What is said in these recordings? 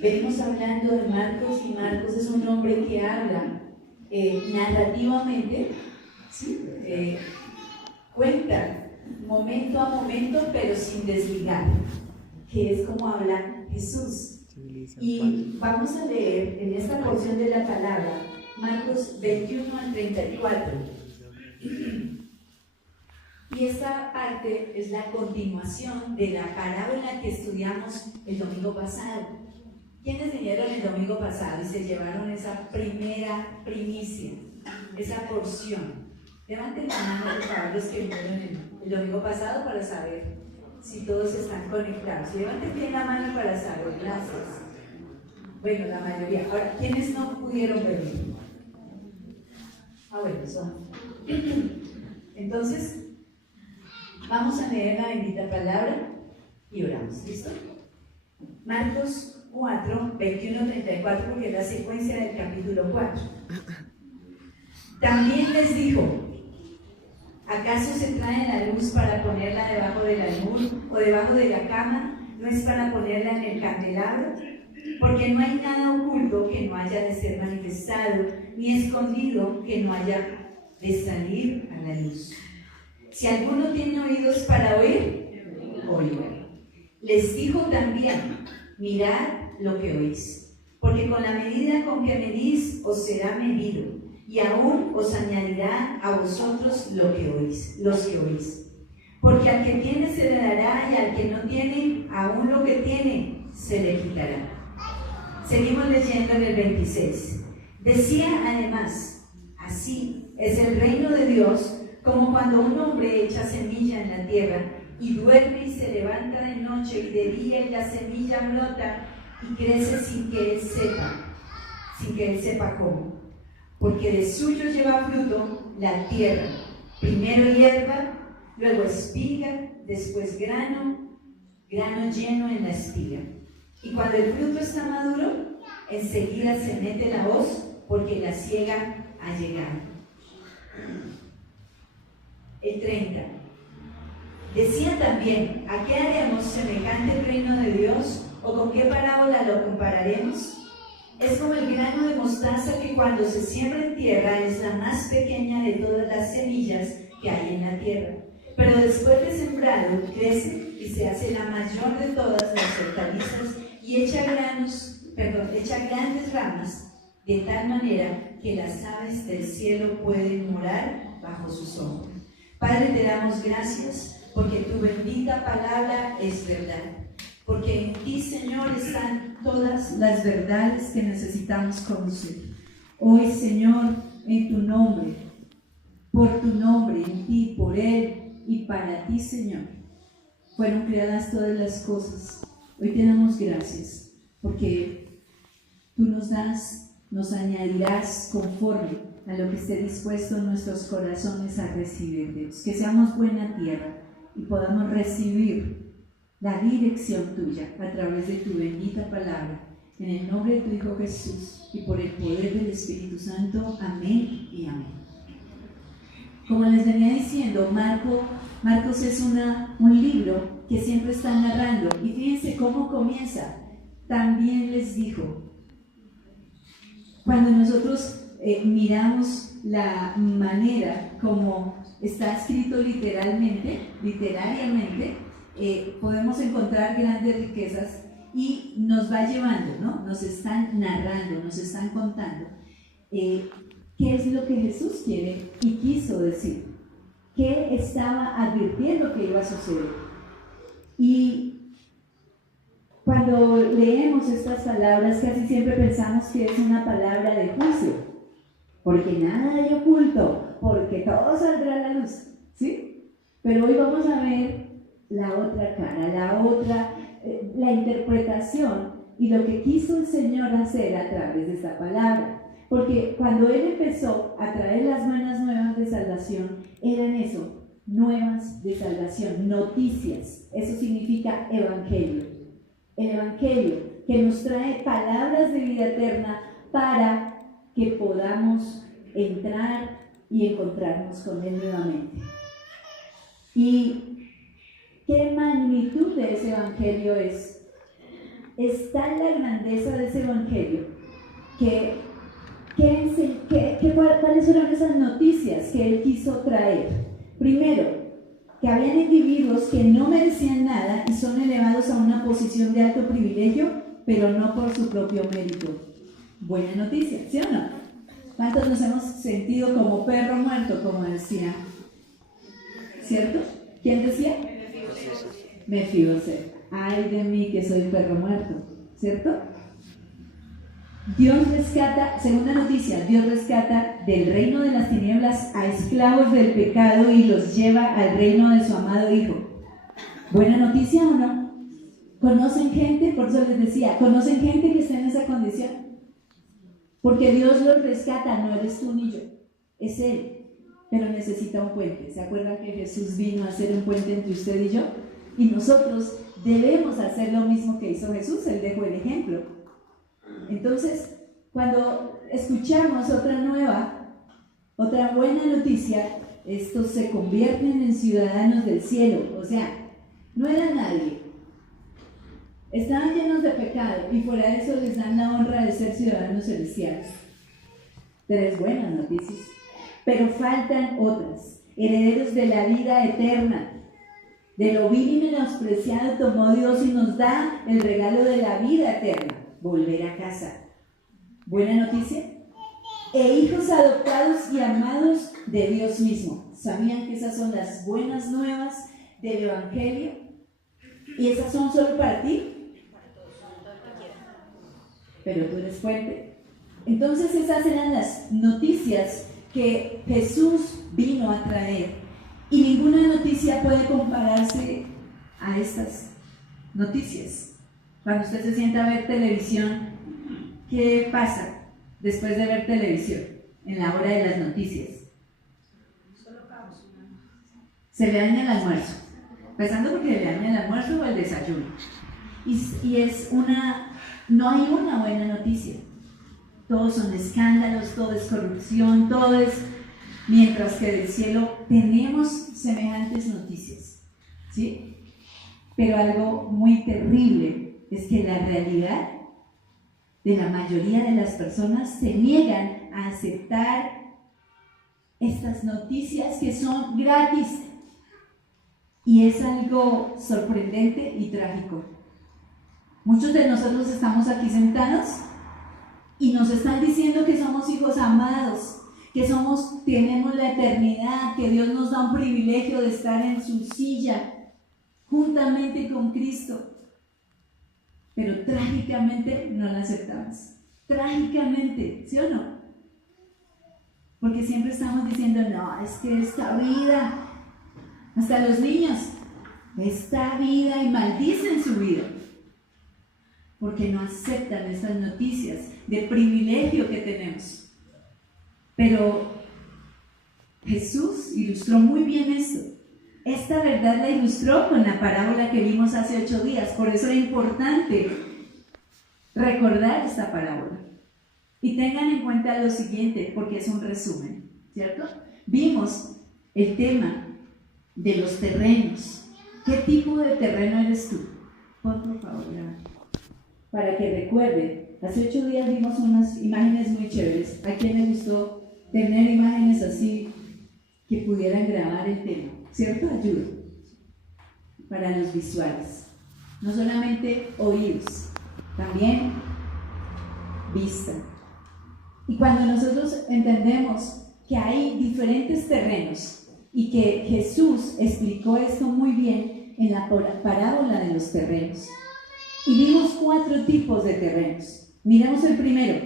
Venimos hablando de Marcos y Marcos es un hombre que habla narrativamente, ¿sí? Cuenta momento a momento pero sin desligar, que es como habla Jesús. Y vamos a leer en esta porción de la palabra Marcos 21 al 34. Y esta parte es la continuación de la parábola que estudiamos el domingo pasado. ¿Quiénes vinieron el domingo pasado y se llevaron esa primera primicia, esa porción? Levanten la mano, por favor, los que vinieron el domingo pasado para saber si todos están conectados. Levanten bien la mano para saber. Gracias. Bueno, la mayoría. Ahora, ¿quiénes no pudieron venir? Bueno, son. Entonces, vamos a leer la bendita palabra y oramos. ¿Listo? Marcos 4, 21, 34, porque es la secuencia del capítulo 4. También les dijo: ¿acaso se trae la luz para ponerla debajo del almud o debajo de la cama? ¿No es para ponerla en el candelabro? Porque no hay nada oculto que no haya de ser manifestado, ni escondido que no haya de salir a la luz. Si alguno tiene oídos para oír, oiga. Les dijo también: mirad lo que oís, porque con la medida con que medís os será medido, y aún os añadirá a vosotros los que oís. Porque al que tiene se le dará, y al que no tiene, aún lo que tiene se le quitará. Seguimos leyendo en el 26. Decía además: así es el reino de Dios, como cuando un hombre echa semilla en la tierra, y duerme y se levanta de noche y de día, y la semilla brota y crece sin que él sepa cómo. Porque de suyo lleva fruto la tierra, primero hierba, luego espiga, después grano lleno en la espiga. Y cuando el fruto está maduro, enseguida se mete la hoz, porque la siega ha llegado. El 30. Decía también: ¿a qué haremos semejante el reino de Dios? ¿O con qué parábola lo compararemos? Es como el grano de mostaza que cuando se siembra en tierra es la más pequeña de todas las semillas que hay en la tierra. Pero después de sembrado crece y se hace la mayor de todas las hortalizas y echa grandes ramas, de tal manera que las aves del cielo pueden morar bajo su sombra. Padre, te damos gracias porque tu bendita palabra es verdad. Porque en ti, Señor, están todas las verdades que necesitamos conocer. Hoy, Señor, en tu nombre, por tu nombre, en ti, por Él y para ti, Señor, fueron creadas todas las cosas. Hoy te damos gracias porque tú nos añadirás conforme a lo que esté dispuesto en nuestros corazones a recibir, Dios. Que seamos buena tierra y podamos recibir la dirección tuya a través de tu bendita palabra. En el nombre de tu Hijo Jesús y por el poder del Espíritu Santo. Amén y amén. Como les venía diciendo, Marcos es un libro que siempre está narrando. Y fíjense cómo comienza. También les dijo. Cuando nosotros miramos la manera como está escrito literariamente, podemos encontrar grandes riquezas y nos va llevando, ¿no? Nos están narrando, nos están contando qué es lo que Jesús quiere y quiso decir, qué estaba advirtiendo que iba a suceder. Y cuando leemos estas palabras casi siempre pensamos que es una palabra de juicio, porque nada hay oculto, porque todo saldrá a la luz, ¿sí? Pero hoy vamos a ver la otra cara, la interpretación y lo que quiso el Señor hacer a través de esta palabra. Porque cuando Él empezó a traer las buenas nuevas de salvación, eran eso, nuevas de salvación, noticias. Eso significa evangelio. El evangelio que nos trae palabras de vida eterna para que podamos entrar y encontrarnos con Él nuevamente. Y ¿qué magnitud de ese evangelio es? es tal la grandeza de ese evangelio ¿cuáles fueron esas noticias que él quiso traer? Primero, que habían individuos que no merecían nada y son elevados a una posición de alto privilegio, pero no por su propio mérito. Buena noticia, ¿sí o no? ¿Cuántos nos hemos sentido como perro muerto, como decía? ¿Cierto? ¿Quién decía? Mefiboset. Ay de mí que soy perro muerto, ¿cierto? Dios rescata, segunda noticia, Dios rescata del reino de las tinieblas a esclavos del pecado y los lleva al reino de su amado Hijo. ¿Buena noticia o no? ¿Conocen gente? Por eso les decía, ¿conocen gente que está en esa condición? Porque Dios los rescata, no eres tú ni yo, es Él, pero necesita un puente. ¿Se acuerdan que Jesús vino a hacer un puente entre usted y yo? Y nosotros debemos hacer lo mismo que hizo Jesús, Él dejó el ejemplo. Entonces, cuando escuchamos otra buena noticia, estos se convierten en ciudadanos del cielo. O sea, no era nadie, estaban llenos de pecado y fuera de eso les dan la honra de ser ciudadanos celestiales. 3 buenas noticias, pero faltan otras. Herederos de la vida eterna. De lo vil y menospreciado tomó Dios y nos da el regalo de la vida eterna. Volver a casa. Buena noticia. E hijos adoptados y amados de Dios mismo. ¿Sabían que esas son las buenas nuevas del Evangelio? ¿Y esas son solo para ti? Pero tú eres fuerte. Entonces esas eran las noticias que Jesús vino a traer. Y ninguna noticia puede compararse a estas noticias. Cuando usted se sienta a ver televisión, ¿qué pasa después de ver televisión en la hora de las noticias? Se le daña el almuerzo, empezando porque le daña el almuerzo o el desayuno. No hay una buena noticia. Todos son escándalos, todo es corrupción, todo es... Mientras que del cielo tenemos semejantes noticias, ¿sí? Pero algo muy terrible es que la realidad de la mayoría de las personas se niegan a aceptar estas noticias que son gratis. Y es algo sorprendente y trágico. Muchos de nosotros estamos aquí sentados y nos están diciendo que somos hijos amados, que tenemos la eternidad, que Dios nos da un privilegio de estar en su silla juntamente con Cristo. Pero trágicamente no la aceptamos. Trágicamente, ¿sí o no? Porque siempre estamos diciendo, no, es que esta vida, hasta los niños, esta vida, y maldicen su vida, porque no aceptan estas noticias de privilegio que tenemos. Pero Jesús ilustró muy bien esto. Esta verdad la ilustró con la parábola que vimos hace 8 días. Por eso es importante recordar esta parábola. Y tengan en cuenta lo siguiente, porque es un resumen, ¿cierto? Vimos el tema de los terrenos. ¿Qué tipo de terreno eres tú? Pon, por favor, para que recuerden. Hace 8 días vimos unas imágenes muy chéveres. ¿A quién le gustó tener imágenes así que pudieran grabar el tema? ¿Cierto? Ayuda para los visuales. No solamente oídos, también vista. Y cuando nosotros entendemos que hay diferentes terrenos y que Jesús explicó esto muy bien en la parábola de los terrenos, y vimos 4 tipos de terrenos. Miremos el primero.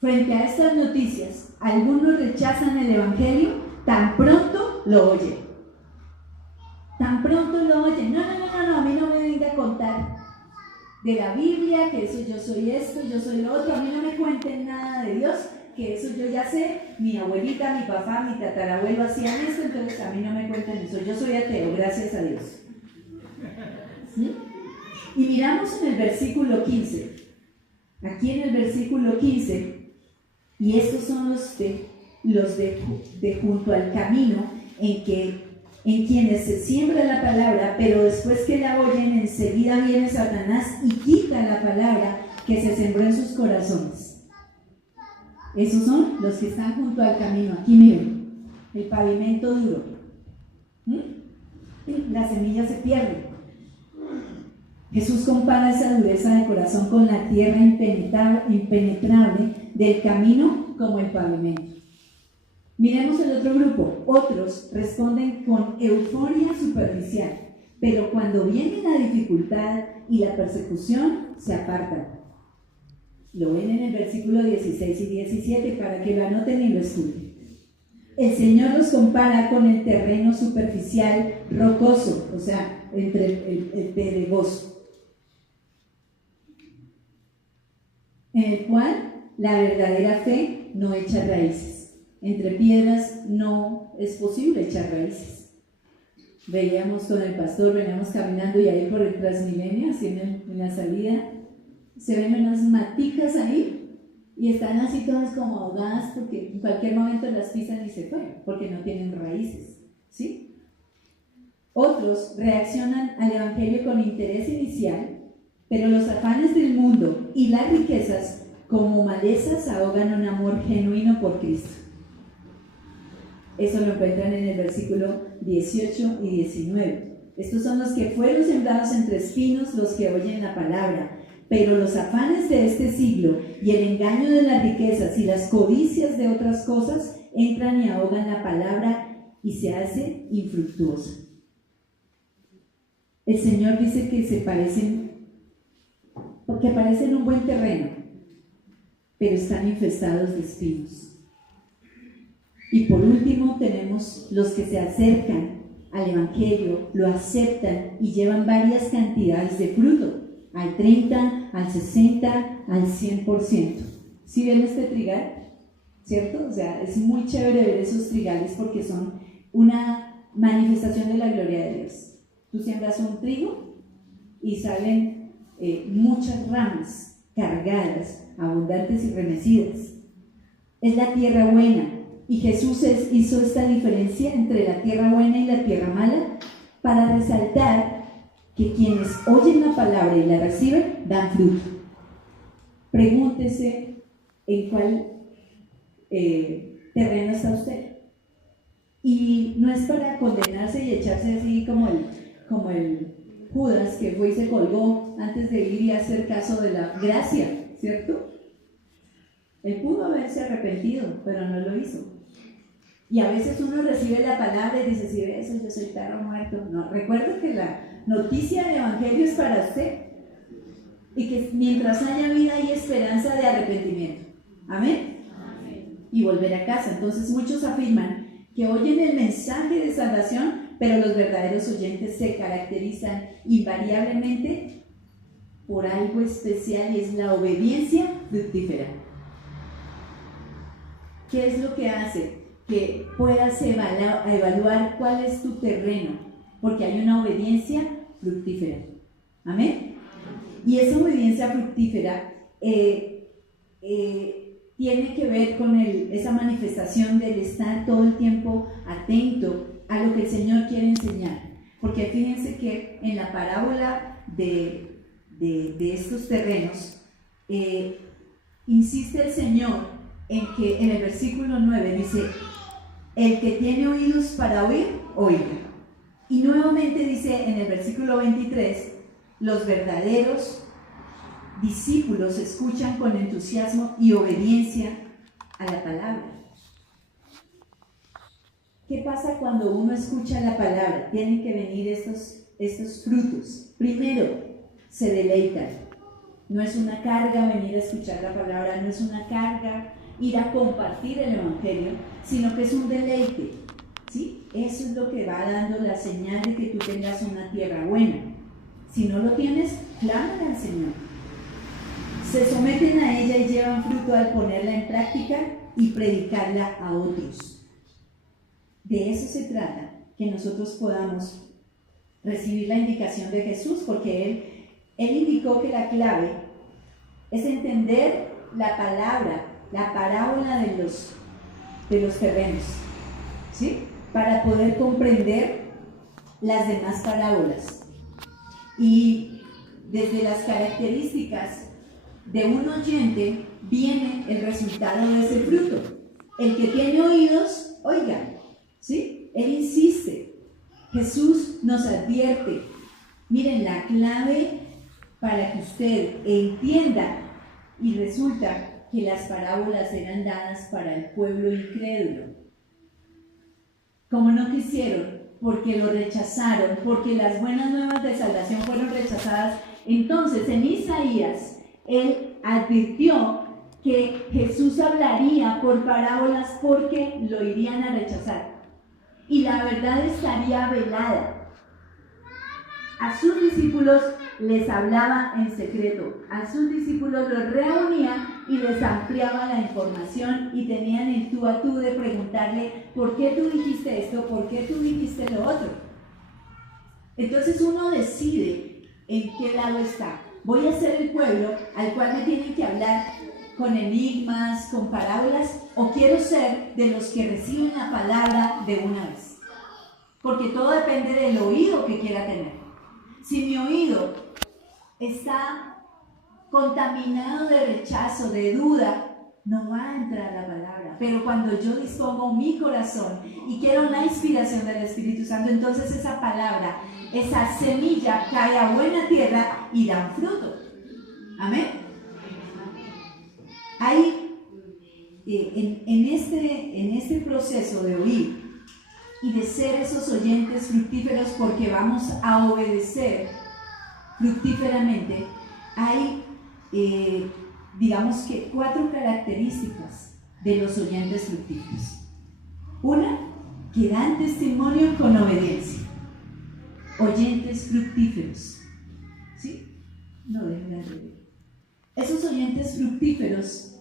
Frente a estas noticias, algunos rechazan el Evangelio tan pronto lo oyen. Tan pronto lo oyen. No, a mí no me venga a contar de la Biblia, que eso yo soy esto, yo soy lo otro. A mí no me cuenten nada de Dios, que eso yo ya sé. Mi abuelita, mi papá, mi tatarabuelo hacían esto, entonces a mí no me cuenten eso. Yo soy ateo, gracias a Dios. ¿Sí? Y miramos en el versículo 15. Aquí en el versículo 15, y estos son los de junto al camino, en que en quienes se siembra la palabra, pero después que la oyen, enseguida viene Satanás y quita la palabra que se sembró en sus corazones. Esos son los que están junto al camino. Aquí miren, el pavimento duro. La semilla se pierde. Jesús compara esa dureza de corazón con la tierra impenetrable del camino como el pavimento. Miremos el otro grupo. Otros responden con euforia superficial, pero cuando viene la dificultad y la persecución, se apartan. Lo ven en el versículo 16 y 17 para que lo anoten y lo estudien. El Señor los compara con el terreno superficial rocoso, o sea, entre el pedregoso, en el cual la verdadera fe no echa raíces. Entre piedras no es posible echar raíces. Veíamos con el pastor, veníamos caminando y ahí por el Transmilenio, así en la salida, se ven unas maticas ahí y están así todas como ahogadas porque en cualquier momento las pisan y se fueron, porque no tienen raíces, ¿sí? Otros reaccionan al Evangelio con interés inicial, pero los afanes del mundo y las riquezas como malezas ahogan un amor genuino por Cristo. Eso lo encuentran en el versículo 18 y 19. Estos son los que fueron sembrados entre espinos, los que oyen la palabra, pero los afanes de este siglo y el engaño de las riquezas y las codicias de otras cosas entran y ahogan la palabra y se hace infructuosa. El Señor dice que parecen un buen terreno, pero están infestados de espinos. Y por último tenemos los que se acercan al Evangelio, lo aceptan y llevan varias cantidades de fruto, al 30, al 60, al 100%. ¿Sí ven este trigal? ¿Cierto? O sea, es muy chévere ver esos trigales porque son una manifestación de la gloria de Dios. Tú siembras un trigo y salen muchas ramas cargadas, abundantes y remecidas. Es la tierra buena. Y Jesús hizo esta diferencia entre la tierra buena y la tierra mala para resaltar que quienes oyen la palabra y la reciben dan fruto. Pregúntese en cuál terreno está usted. Y no es para condenarse y echarse así como el Judas que fue y se colgó antes de ir y hacer caso de la gracia, ¿cierto? Él pudo haberse arrepentido, pero no lo hizo. Y a veces uno recibe la palabra y dice, si ves, yo soy perro muerto. No, recuerda que la noticia del Evangelio es para usted. Y que mientras haya vida hay esperanza de arrepentimiento. ¿Amén? Amén. Y volver a casa. Entonces muchos afirman que oyen el mensaje de salvación, pero los verdaderos oyentes se caracterizan invariablemente por algo especial y es la obediencia fructífera. ¿Qué es lo que hace que puedas evaluar cuál es tu terreno? Porque hay una obediencia fructífera. ¿Amén? Y esa obediencia fructífera tiene que ver con esa manifestación del estar todo el tiempo atento a lo que el Señor quiere enseñar. Porque fíjense que en la parábola de estos terrenos insiste el Señor en que en el versículo 9 dice: el que tiene oídos para oír, oiga. Y nuevamente dice en el versículo 23: los verdaderos discípulos escuchan con entusiasmo y obediencia a la palabra. ¿Qué pasa cuando uno escucha la palabra? Tienen que venir estos frutos. Primero, se deleitan. No es una carga venir a escuchar la palabra, no es una carga ir a compartir el Evangelio, sino que es un deleite, ¿sí? Eso es lo que va dando la señal de que tú tengas una tierra buena. Si no lo tienes, clámale al Señor. Se someten a ella y llevan fruto al ponerla en práctica y predicarla a otros. De eso se trata, que nosotros podamos recibir la indicación de Jesús, porque Él indicó que la clave es entender la palabra, la parábola de los terrenos, ¿sí? Para poder comprender las demás parábolas. Y desde las características de un oyente viene el resultado de ese fruto. El que tiene oídos, oiga, ¿sí? Él insiste. Jesús nos advierte. Miren, la clave para que usted entienda, y resulta que las parábolas eran dadas para el pueblo incrédulo. Como no quisieron, porque lo rechazaron, porque las buenas nuevas de salvación fueron rechazadas, entonces en Isaías, él advirtió que Jesús hablaría por parábolas porque lo irían a rechazar. Y la verdad estaría velada. A sus discípulos les hablaba en secreto, a sus discípulos los reunía y les ampliaba la información y tenían el tú a tú de preguntarle, ¿por qué tú dijiste esto? ¿Por qué tú dijiste lo otro? Entonces uno decide en qué lado está. Voy a ser el pueblo al cual me tienen que hablar con enigmas, con parábolas, o quiero ser de los que reciben la palabra de una vez. Porque todo depende del oído que quiera tener. Si mi oído está contaminado de rechazo, de duda, no va a entrar la palabra. Pero cuando yo dispongo mi corazón y quiero la inspiración del Espíritu Santo, entonces esa palabra, esa semilla cae a buena tierra y da un fruto. Amén. Hay en este proceso de oír y de ser esos oyentes fructíferos porque vamos a obedecer fructíferamente, hay digamos que 4 características de los oyentes fructíferos. Una, que dan testimonio con obediencia. Oyentes fructíferos. ¿Sí? No dejen de reír. Esos oyentes fructíferos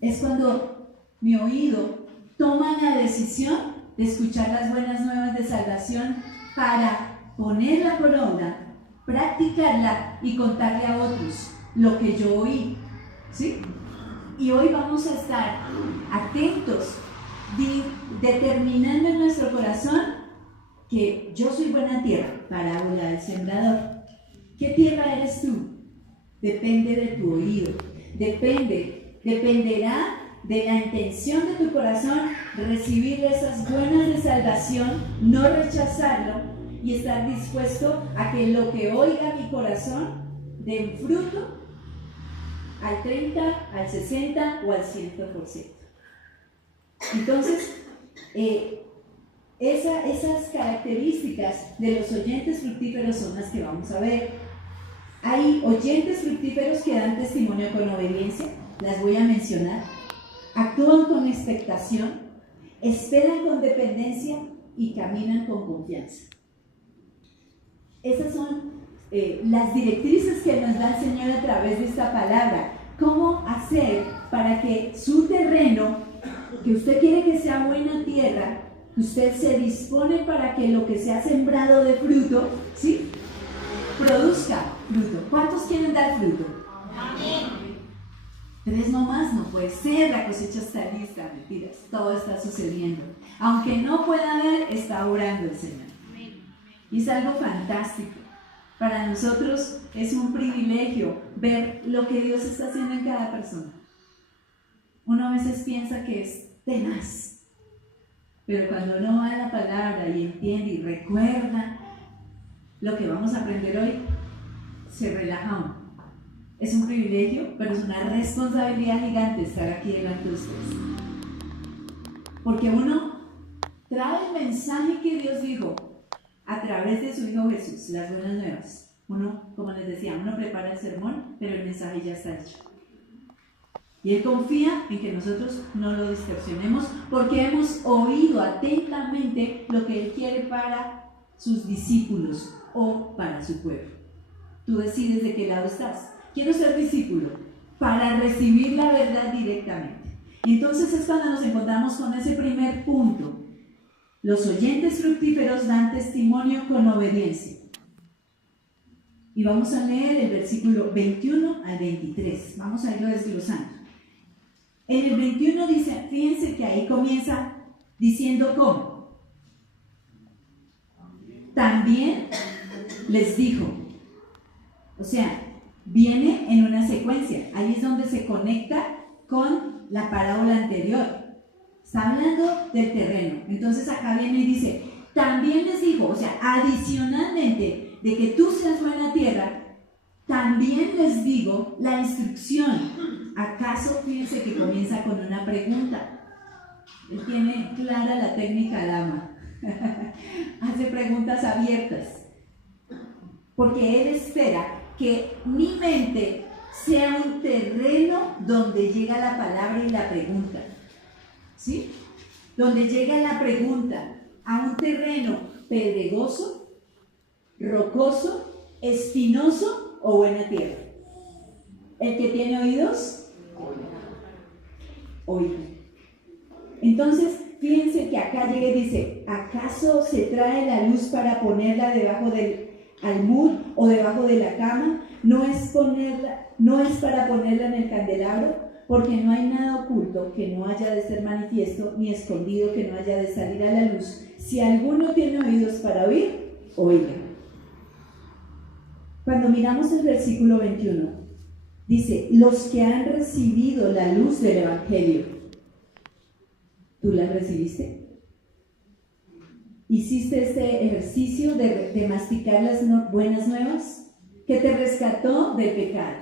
es cuando mi oído toma la decisión de escuchar las buenas nuevas de salvación para ponerla por obra, practicarla y contarle a otros lo que yo oí. ¿Sí? Y hoy vamos a estar atentos, determinando en nuestro corazón que yo soy buena tierra, parábola del sembrador. ¿Qué tierra eres tú? Depende de tu oído, dependerá de la intención de tu corazón recibir esas buenas de salvación, no rechazarlo y estar dispuesto a que lo que oiga mi corazón dé un fruto al 30, al 60 o al 100%. Entonces, esas características de los oyentes fructíferos son las que vamos a ver. Hay oyentes fructíferos que dan testimonio con obediencia, las voy a mencionar. Actúan con expectación, esperan con dependencia y caminan con confianza. Esas son las directrices que nos da el Señor a través de esta palabra. ¿Cómo hacer para que su terreno, que usted quiere que sea buena tierra, que usted se dispone para que lo que se ha sembrado de fruto, ¿sí?, produzca fruto? ¿Cuántos quieren dar fruto? Amén. 3 nomás, no puede ser, la cosecha está lista, mentiras, todo está sucediendo. Aunque no pueda ver, está orando el Señor. Y es algo fantástico. Para nosotros es un privilegio ver lo que Dios está haciendo en cada persona. Uno a veces piensa que es tenaz, pero cuando uno va a la palabra y entiende y recuerda lo que vamos a aprender hoy, se relaja uno. Es un privilegio, pero es una responsabilidad gigante estar aquí delante de ustedes. Porque uno trae el mensaje que Dios dijo a través de su Hijo Jesús, las buenas nuevas. Uno, como les decía, uno prepara el sermón, pero el mensaje ya está hecho. Y Él confía en que nosotros no lo distorsionemos porque hemos oído atentamente lo que Él quiere para sus discípulos o para su pueblo. Tú decides de qué lado estás. Quiero ser discípulo para recibir la verdad directamente. Y entonces es cuando nos encontramos con ese primer punto. Los oyentes fructíferos dan testimonio con obediencia. Y vamos a leer el versículo 21 al 23. Vamos a irlo desglosando. En el 21 dice, fíjense que ahí comienza diciendo cómo. también les dijo. O sea, viene en una secuencia. Ahí es donde se conecta con la parábola anterior. Está hablando del terreno. Entonces acá viene y dice, también les dijo, o sea, adicionalmente de que tú seas buena tierra, también les digo la instrucción. ¿Acaso fíjense que comienza con una pregunta? Él tiene clara la técnica dama. Hace preguntas abiertas. Porque él espera que mi mente sea un terreno donde llega la palabra y la pregunta. ¿Sí? Donde llega la pregunta a un terreno pedregoso, rocoso, espinoso o buena tierra. El que tiene oídos, oiga. Entonces, fíjense que acá llega y dice, ¿acaso se trae la luz para ponerla debajo del almud o debajo de la cama? No es para ponerla en el candelabro, porque no hay nada oculto que no haya de ser manifiesto, ni escondido que no haya de salir a la luz. Si alguno tiene oídos para oír, oiga. Cuando miramos el versículo 21, dice, los que han recibido la luz del Evangelio. ¿Tú la recibiste? ¿Hiciste este ejercicio de masticar las buenas nuevas? Que te rescató del pecado,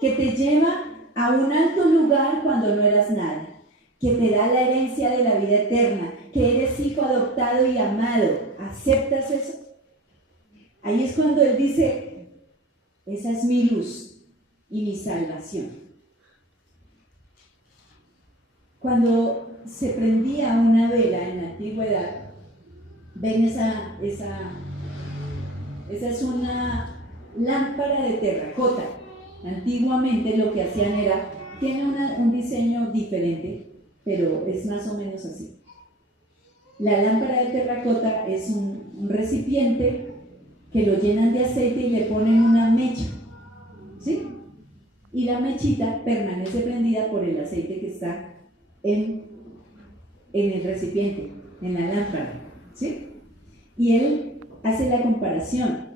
que te lleva a un alto lugar cuando no eras nada, que te da la herencia de la vida eterna, que eres hijo adoptado y amado. ¿Aceptas eso? Ahí es cuando él dice, esa es mi luz y mi salvación. Cuando se prendía una vela en la antigüedad, ven esa es una lámpara de terracota. Antiguamente lo que hacían era, tiene un diseño diferente, pero es más o menos así. La lámpara de terracota es un recipiente que lo llenan de aceite y le ponen una mecha, ¿sí? Y la mechita permanece prendida por el aceite que está en el recipiente, en la lámpara, ¿sí? Y él hace la comparación.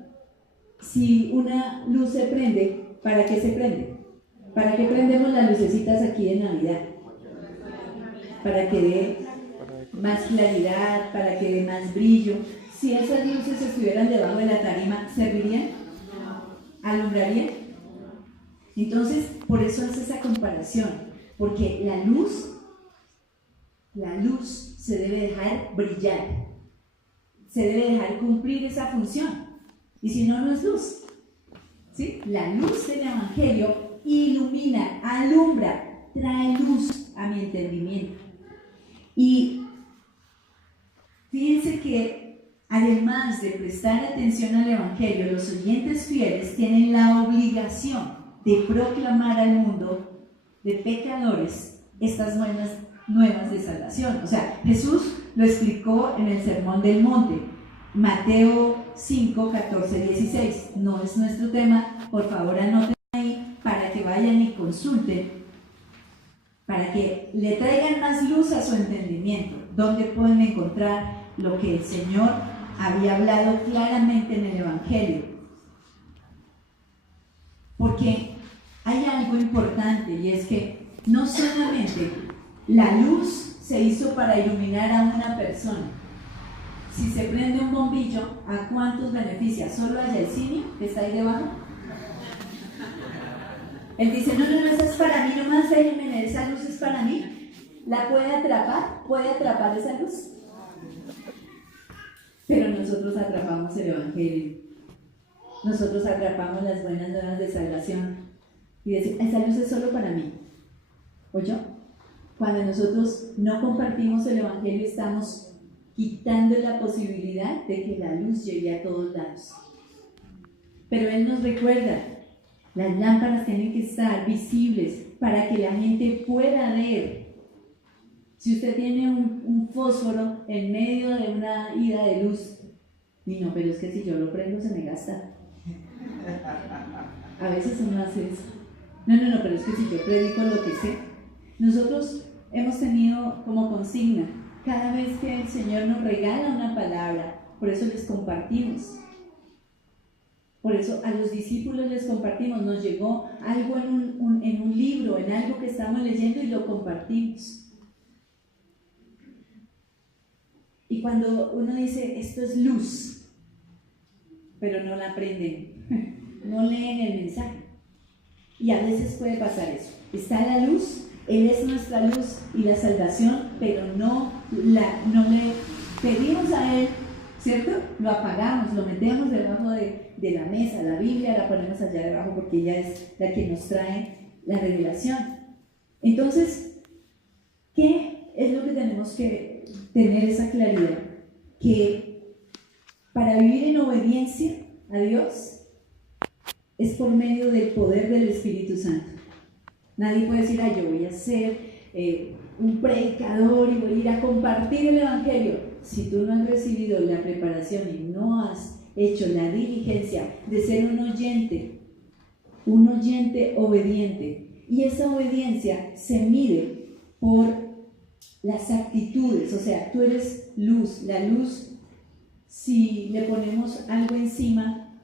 Si una luz se prende, ¿para qué se prende? ¿Para qué prendemos las lucecitas aquí de Navidad? Para que dé más claridad, para que dé más brillo. Si esas luces estuvieran debajo de la tarima, ¿servirían? ¿Alumbrarían? Entonces, por eso hace esa comparación, porque la luz se debe dejar brillar, se debe dejar cumplir esa función, y si no, no es luz. ¿Sí? La luz del Evangelio ilumina, alumbra, trae luz a mi entendimiento. Y fíjense que además de prestar atención al Evangelio, los oyentes fieles tienen la obligación de proclamar al mundo de pecadores estas buenas nuevas de salvación. O sea, Jesús lo explicó en el Sermón del Monte, Mateo 5, 14, 16. No es nuestro tema, por favor anoten ahí para que vayan y consulten, para que le traigan más luz a su entendimiento, donde pueden encontrar lo que el Señor había hablado claramente en el Evangelio. Porque hay algo importante, y es que no solamente la luz se hizo para iluminar a una persona. Si se prende un bombillo, ¿a cuántos beneficia? ¿Solo a Yeltsinio, que está ahí debajo? Él dice, no, esa es para mí, nomás déjenme, esa luz es para mí. ¿La puede atrapar? ¿Puede atrapar esa luz? Pero nosotros atrapamos el Evangelio. Nosotros atrapamos las buenas nuevas de salvación. Y decir, esa luz es solo para mí. ¿Oyó? Cuando nosotros no compartimos el Evangelio, estamos quitando la posibilidad de que la luz llegue a todos lados. Pero Él nos recuerda, las lámparas tienen que estar visibles para que la gente pueda ver. Si usted tiene un fósforo en medio de una ida de luz, y no, pero es que si yo lo prendo se me gasta. A veces uno hace eso. No, pero es que si yo predico lo que sé. Nosotros hemos tenido como consigna, cada vez que el Señor nos regala una palabra por eso les compartimos. Por eso a los discípulos les compartimos, nos llegó algo en un libro, en algo que estamos leyendo y lo compartimos. Y cuando uno dice, esto es luz, pero no la aprenden, no leen el mensaje. Y a veces puede pasar eso. Está la luz, Él es nuestra luz y la salvación, pero no le pedimos a Él, ¿cierto? Lo apagamos, lo metemos debajo de la mesa, la Biblia la ponemos allá debajo porque ella es la que nos trae la revelación. Entonces, ¿qué es lo que tenemos que tener esa claridad? Que para vivir en obediencia a Dios es por medio del poder del Espíritu Santo. Nadie puede decir, yo voy a ser un predicador y voy a ir a compartir el Evangelio. Si tú no has recibido la preparación y no has hecho la diligencia de ser un oyente obediente, y esa obediencia se mide por las actitudes, o sea, tú eres luz, la luz, si le ponemos algo encima,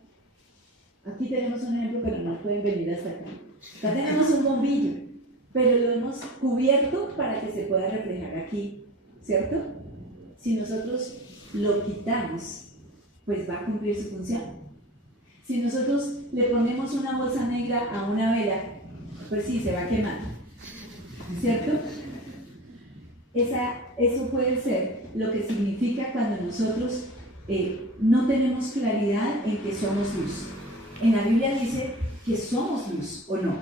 aquí tenemos un ejemplo, pero no pueden venir hasta acá. Acá tenemos un bombillo, pero lo hemos cubierto para que se pueda reflejar aquí, ¿cierto? Si nosotros lo quitamos, pues va a cumplir su función. Si nosotros le ponemos una bolsa negra a una vela, pues sí, se va a quemar, ¿cierto? Eso puede ser lo que significa cuando nosotros no tenemos claridad en que somos luz. En la Biblia dice que somos luz, ¿o no?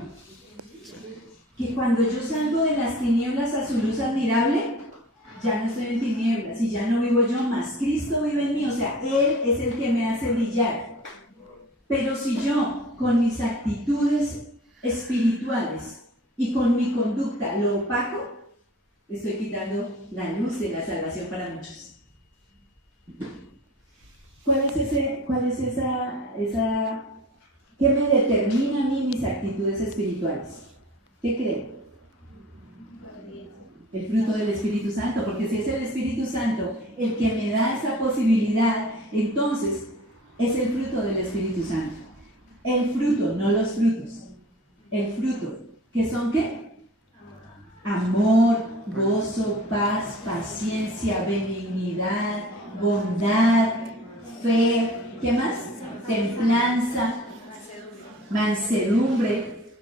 Que cuando yo salgo de las tinieblas a su luz admirable, ya no estoy en tinieblas y ya no vivo yo más, Cristo vive en mí, o sea, Él es el que me hace brillar. Pero si yo con mis actitudes espirituales y con mi conducta lo opaco, estoy quitando la luz de la salvación para muchos. ¿Cuál es esa qué me determina a mí mis actitudes espirituales? ¿Qué creen? El fruto del Espíritu Santo, porque si es el Espíritu Santo el que me da esa posibilidad, entonces es el fruto del Espíritu Santo. El fruto, no los frutos. El fruto, ¿qué son qué? Amor, gozo, paz, paciencia, benignidad, bondad, fe, ¿qué más? Templanza, mansedumbre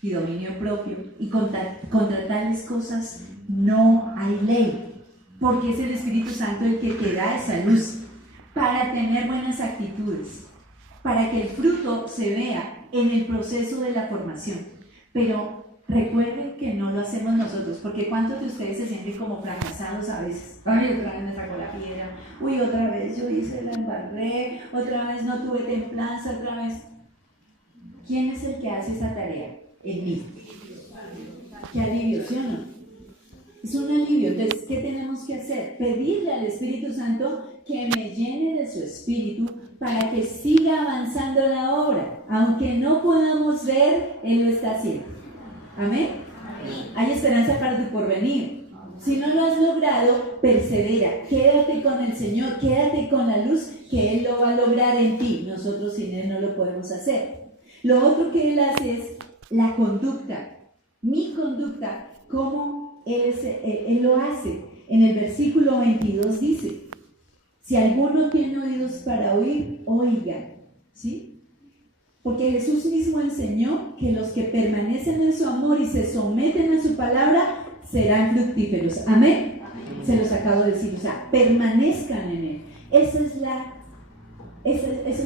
y dominio propio. Y contra tales cosas no hay ley, porque es el Espíritu Santo el que te da esa luz para tener buenas actitudes, para que el fruto se vea en el proceso de la formación. Pero recuerden que no lo hacemos nosotros, porque ¿cuántos de ustedes se sienten como fracasados a veces? Ay, otra vez me sacó la piedra, uy, otra vez yo hice la embarré, otra vez no tuve templanza, otra vez. ¿Quién es el que hace esa tarea? En mí. ¿Qué alivio, sí o no? Es un alivio. Entonces, ¿qué tenemos que hacer? Pedirle al Espíritu Santo que me llene de su Espíritu para que siga avanzando la obra. Aunque no podamos ver, Él lo está haciendo. ¿Amén? Hay esperanza para tu porvenir. Si no lo has logrado, persevera. Quédate con el Señor, quédate con la luz, que Él lo va a lograr en ti. Nosotros sin Él no lo podemos hacer. Lo otro que Él hace es la conducta. Mi conducta, ¿cómo Él lo hace? En el versículo 22 dice: si alguno tiene oídos para oír, oiga. ¿Sí? Porque Jesús mismo enseñó que los que permanecen en su amor y se someten a su palabra serán fructíferos. ¿Amén? Amén. Se los acabo de decir, o sea, permanezcan en Él. Eso es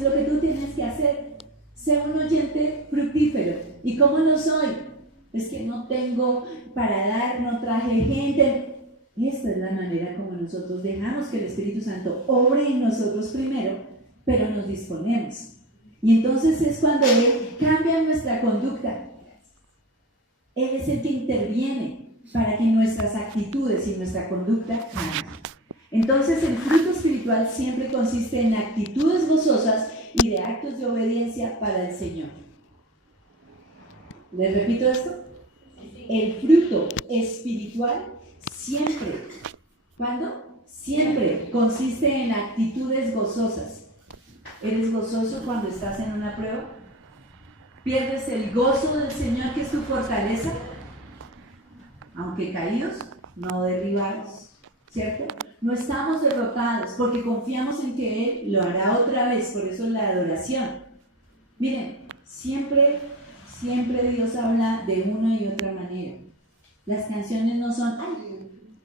lo que tú tienes que hacer. Sé un oyente fructífero. ¿Y cómo no soy? Es que no tengo para dar, no traje gente. Esta es la manera como nosotros dejamos que el Espíritu Santo obre en nosotros primero, pero nos disponemos. Y entonces es cuando Él cambia nuestra conducta. Él es el que interviene para que nuestras actitudes y nuestra conducta cambien. Entonces el fruto espiritual siempre consiste en actitudes gozosas y de actos de obediencia para el Señor. ¿Les repito esto? El fruto espiritual siempre, ¿cuándo? siempre consiste en actitudes gozosas. ¿Eres gozoso cuando estás en una prueba? ¿Pierdes el gozo del Señor, que es tu fortaleza? Aunque caídos, no derribados, ¿cierto? No estamos derrotados porque confiamos en que Él lo hará otra vez, por eso la adoración. Miren, siempre Dios habla de una y otra manera. Las canciones no son,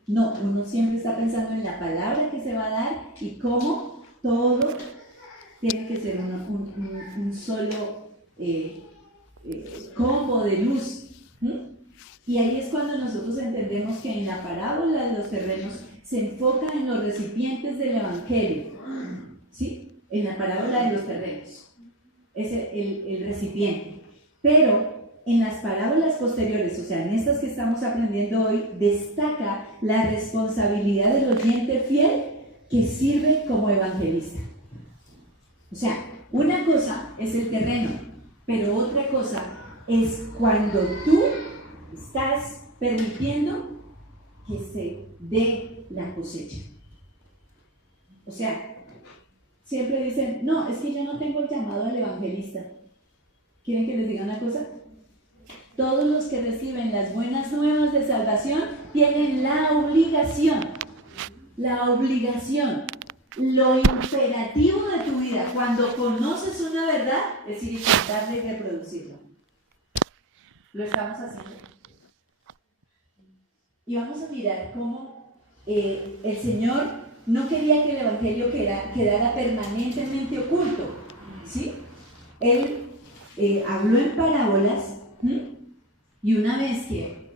no, uno siempre está pensando en la palabra que se va a dar y cómo todo tiene que ser un solo combo de luz. Y ahí es cuando nosotros entendemos que en la parábola de los terrenos se enfoca en los recipientes del Evangelio, ¿sí? En la parábola de los terrenos, es el recipiente. Pero en las parábolas posteriores, o sea, en estas que estamos aprendiendo hoy, destaca la responsabilidad del oyente fiel que sirve como evangelista. O sea, una cosa es el terreno, pero otra cosa es cuando tú estás permitiendo que se dé la cosecha. O sea, siempre dicen, no, es que yo no tengo el llamado al evangelista. ¿Quieren que les diga una cosa? Todos los que reciben las buenas nuevas de salvación tienen la obligación, lo imperativo de tu vida, cuando conoces una verdad, es ir y contarla y reproducirla. Lo estamos haciendo. Y vamos a mirar cómo el Señor no quería que el Evangelio quedara permanentemente oculto, ¿sí? Él habló en parábolas, y una vez que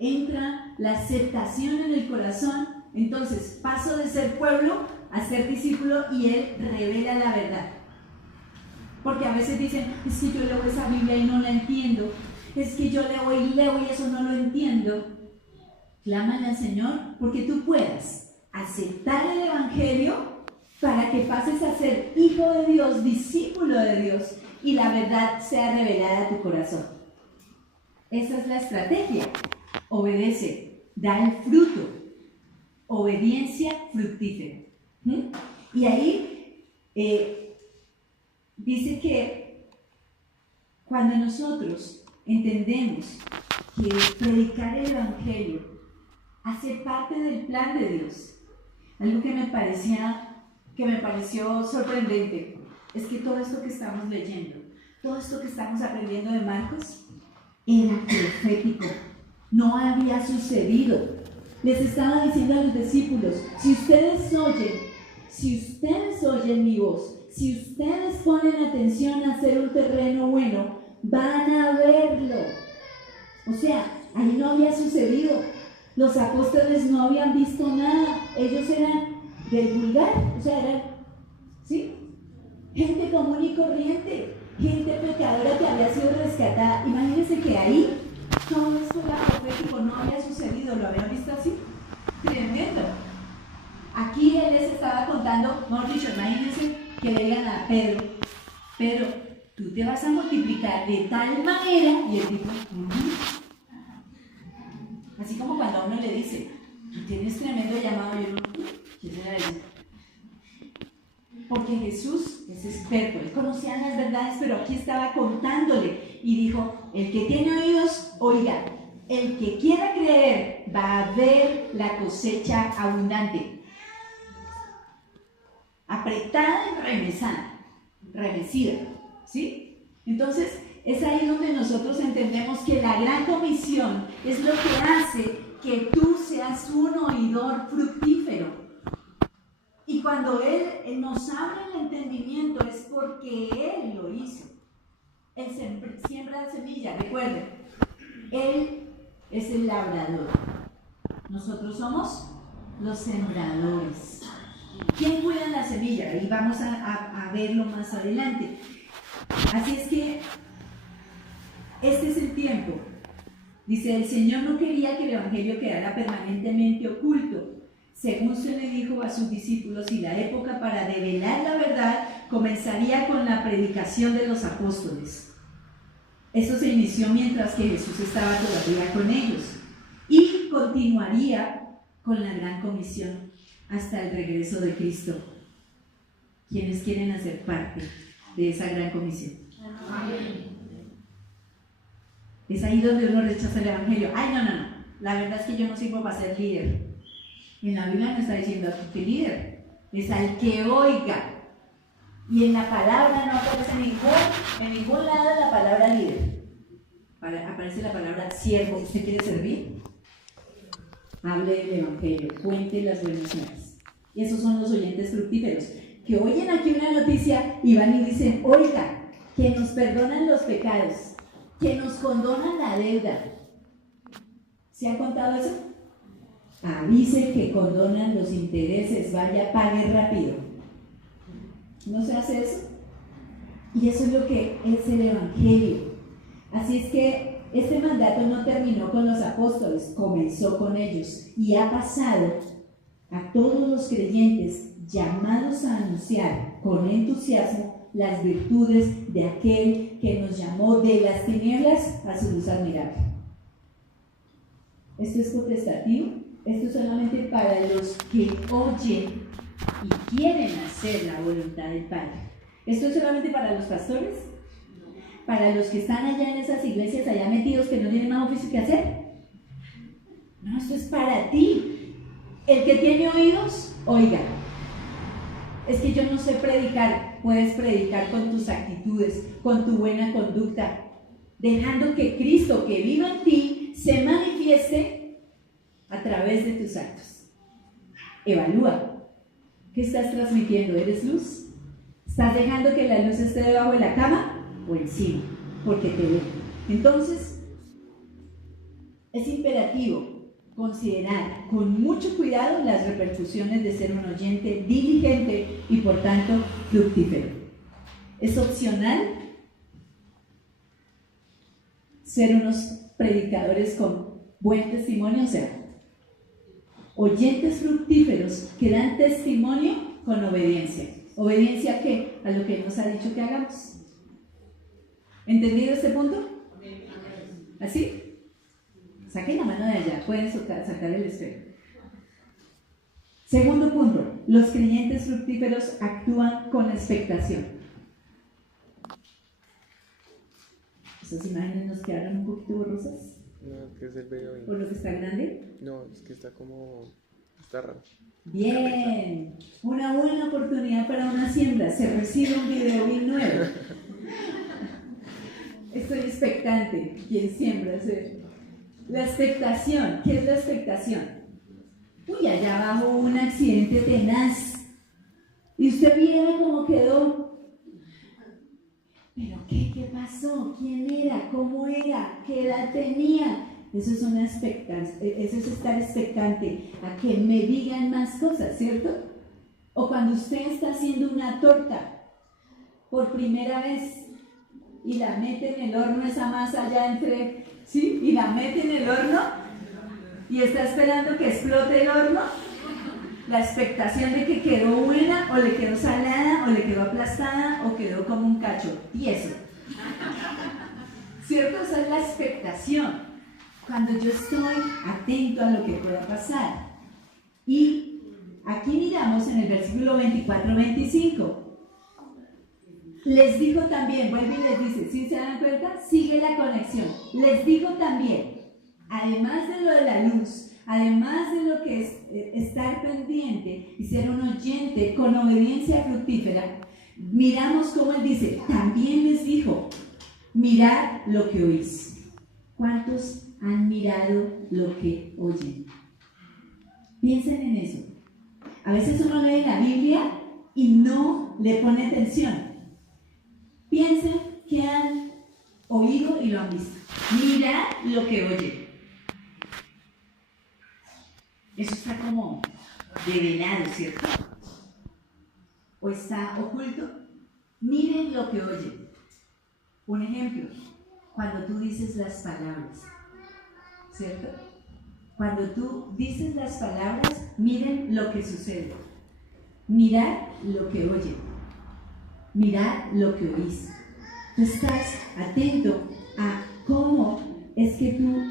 entra la aceptación en el corazón, entonces paso de ser pueblo a ser discípulo y Él revela la verdad. Porque a veces dicen, es que yo leo esa Biblia y no la entiendo, es que yo leo y eso no lo entiendo. Clámale al Señor porque tú puedas aceptar el Evangelio para que pases a ser hijo de Dios, discípulo de Dios, y la verdad sea revelada a tu corazón. Esa es la estrategia. Obedece, da el fruto. Obediencia fructífera. Y ahí dice que cuando nosotros entendemos que predicar el Evangelio hace parte del plan de Dios, algo que me pareció sorprendente, es que todo esto que estamos leyendo, todo esto que estamos aprendiendo de Marcos, era profético, no había sucedido. Les estaba diciendo a los discípulos, si ustedes oyen mi voz, si ustedes ponen atención a hacer un terreno bueno, van a verlo. O sea, ahí no había sucedido. Los apóstoles no habían visto nada, ellos eran del vulgar, o sea, eran, ¿sí? Gente común y corriente, gente pecadora que había sido rescatada. Imagínense que ahí todo esto era profético, no había sucedido, ¿lo habían visto así? Tremendo. Aquí él les estaba contando, mejor dicho, imagínense que le digan a Pedro, tú te vas a multiplicar de tal manera, y él dijo, así como cuando a uno le dice, tú tienes tremendo llamado, y uno, ¿qué será eso? Porque Jesús es experto, él conocía las verdades, pero aquí estaba contándole y dijo, el que tiene oídos, oiga, el que quiera creer va a ver la cosecha abundante, apretada y remecida, ¿sí? Entonces, es ahí donde nosotros entendemos que la gran comisión es lo que hace que tú seas un oidor fructífero. Y cuando Él nos abre el entendimiento es porque Él lo hizo. Él siembra la semilla, recuerden, Él es el labrador. Nosotros somos los sembradores. ¿Quién cuida la semilla? Y vamos a verlo más adelante. Así es que este es el tiempo. Dice, el Señor no quería que el Evangelio quedara permanentemente oculto. Según se le dijo a sus discípulos, y la época para develar la verdad comenzaría con la predicación de los apóstoles. Eso se inició mientras que Jesús estaba todavía con ellos y continuaría con la gran comisión. hasta el regreso de Cristo. ¿Quiénes quieren hacer parte de esa gran comisión? Es ahí donde uno rechaza el Evangelio. Ay, no, la verdad es que yo no sirvo para ser líder. En la Biblia no está diciendo aquí que líder, es al que oiga. Y en la palabra no aparece en ningún lado la palabra líder. Aparece la palabra siervo. ¿Usted quiere servir? Hable del Evangelio, cuente las buenas nuevas. Y esos son los oyentes fructíferos, que oyen aquí una noticia y van y dicen, oiga, que nos perdonan los pecados, que nos condonan la deuda. ¿Se ha contado eso? Avise que condonan los intereses, vaya, pague rápido. ¿No se hace eso? Y eso es lo que es el Evangelio. Así es que este mandato no terminó con los apóstoles, comenzó con ellos y ha pasado a todos los creyentes llamados a anunciar con entusiasmo las virtudes de aquel que nos llamó de las tinieblas a su luz admirable. Esto es potestativo, esto es solamente para los que oyen y quieren hacer la voluntad del Padre. ¿Esto es solamente para los pastores? ¿Para los que están allá en esas iglesias allá metidos que no tienen más oficio que hacer? No, esto es para ti. El que tiene oídos, oiga. Es que yo no sé predicar. Puedes predicar con tus actitudes, con tu buena conducta, dejando que Cristo que vive en ti se manifieste a través de tus actos. Evalúa. ¿Qué estás transmitiendo? ¿Eres luz? ¿Estás dejando que la luz esté debajo de la cama o encima? Porque te ve. Entonces, es imperativo considerar con mucho cuidado las repercusiones de ser un oyente diligente y por tanto fructífero. Es opcional ser unos predicadores con buen testimonio, o sea, oyentes fructíferos que dan testimonio con obediencia. ¿Obediencia a qué? A lo que nos ha dicho que hagamos. ¿Entendido este punto? ¿Así? Saquen la mano de allá, pueden sacar el espejo. Segundo punto, los creyentes fructíferos actúan con expectación. ¿Esas imágenes nos quedaron un poquito borrosas? No, que es el video bien. ¿Por lo que está grande? No, es que está raro. Bien, una buena oportunidad para una siembra. Se recibe un video bien nuevo. Estoy expectante. ¿Quién siembra? La expectación. ¿Qué es la expectación? Uy, allá abajo hubo un accidente tenaz. Y usted viera cómo quedó. ¿Pero qué pasó? ¿Quién era? ¿Cómo era? ¿Qué edad tenía? Eso es una expectancia, eso es estar expectante a que me digan más cosas, ¿cierto? O cuando usted está haciendo una torta por primera vez y la mete en el horno, esa masa allá entre, ¿sí? Y la mete en el horno y está esperando que explote el horno, la expectación de que quedó buena o le quedó salada o le quedó aplastada o quedó como un cacho tieso, ¿cierto? Esa es la expectación. Cuando yo estoy atento a lo que pueda pasar. Y aquí miramos en el versículo 24-25. Les dijo también, vuelve y les dice, ¿sí se dan cuenta? Sigue la conexión. Les dijo también, además de lo de la luz, además de lo que es estar pendiente y ser un oyente con obediencia fructífera, miramos cómo él dice, también les dijo, mirad lo que oís. ¿Cuántos han mirado lo que oyen? Piensen en eso. A veces uno lee la Biblia y no le pone atención. Piensen que han oído y lo han visto. Mirad lo que oyen. Eso está como develado, ¿cierto? ¿O está oculto? Miren lo que oyen. Un ejemplo, cuando tú dices las palabras, ¿cierto? Cuando tú dices las palabras, miren lo que sucede. Mirad lo que oyen. Mirad lo que oís. Tú estás atento a cómo es que tú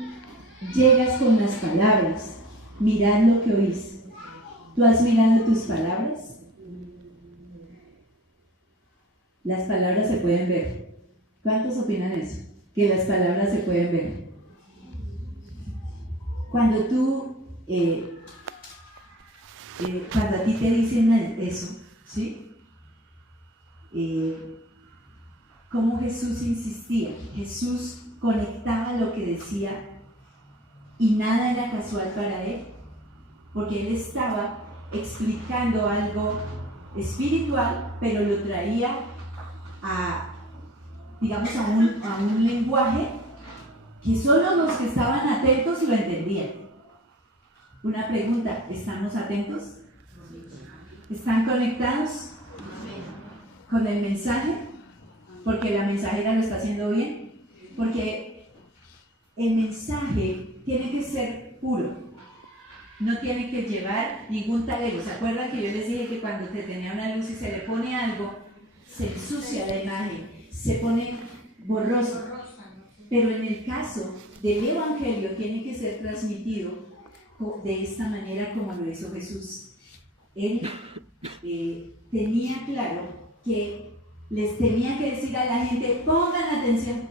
llegas con las palabras. Mirad lo que oís. ¿Tú has mirado tus palabras? Las palabras se pueden ver. ¿Cuántos opinan eso? Que las palabras se pueden ver. Cuando cuando a ti te dicen eso, ¿sí? Como Jesús insistía, Jesús conectaba lo que decía y nada era casual para él, porque él estaba explicando algo espiritual, pero lo traía digamos, a un lenguaje que solo los que estaban atentos lo entendían. Una pregunta, ¿estamos atentos? ¿Están conectados con el mensaje? Porque la mensajera lo está haciendo bien. Porque el mensaje tiene que ser puro. No tiene que llevar ningún talego. ¿Se acuerdan que yo les dije que cuando te tenía una luz y se le pone algo, se ensucia la imagen, se pone borroso? Pero en el caso del Evangelio tiene que ser transmitido de esta manera como lo hizo Jesús. Él tenía claro que les tenía que decir a la gente: pongan atención,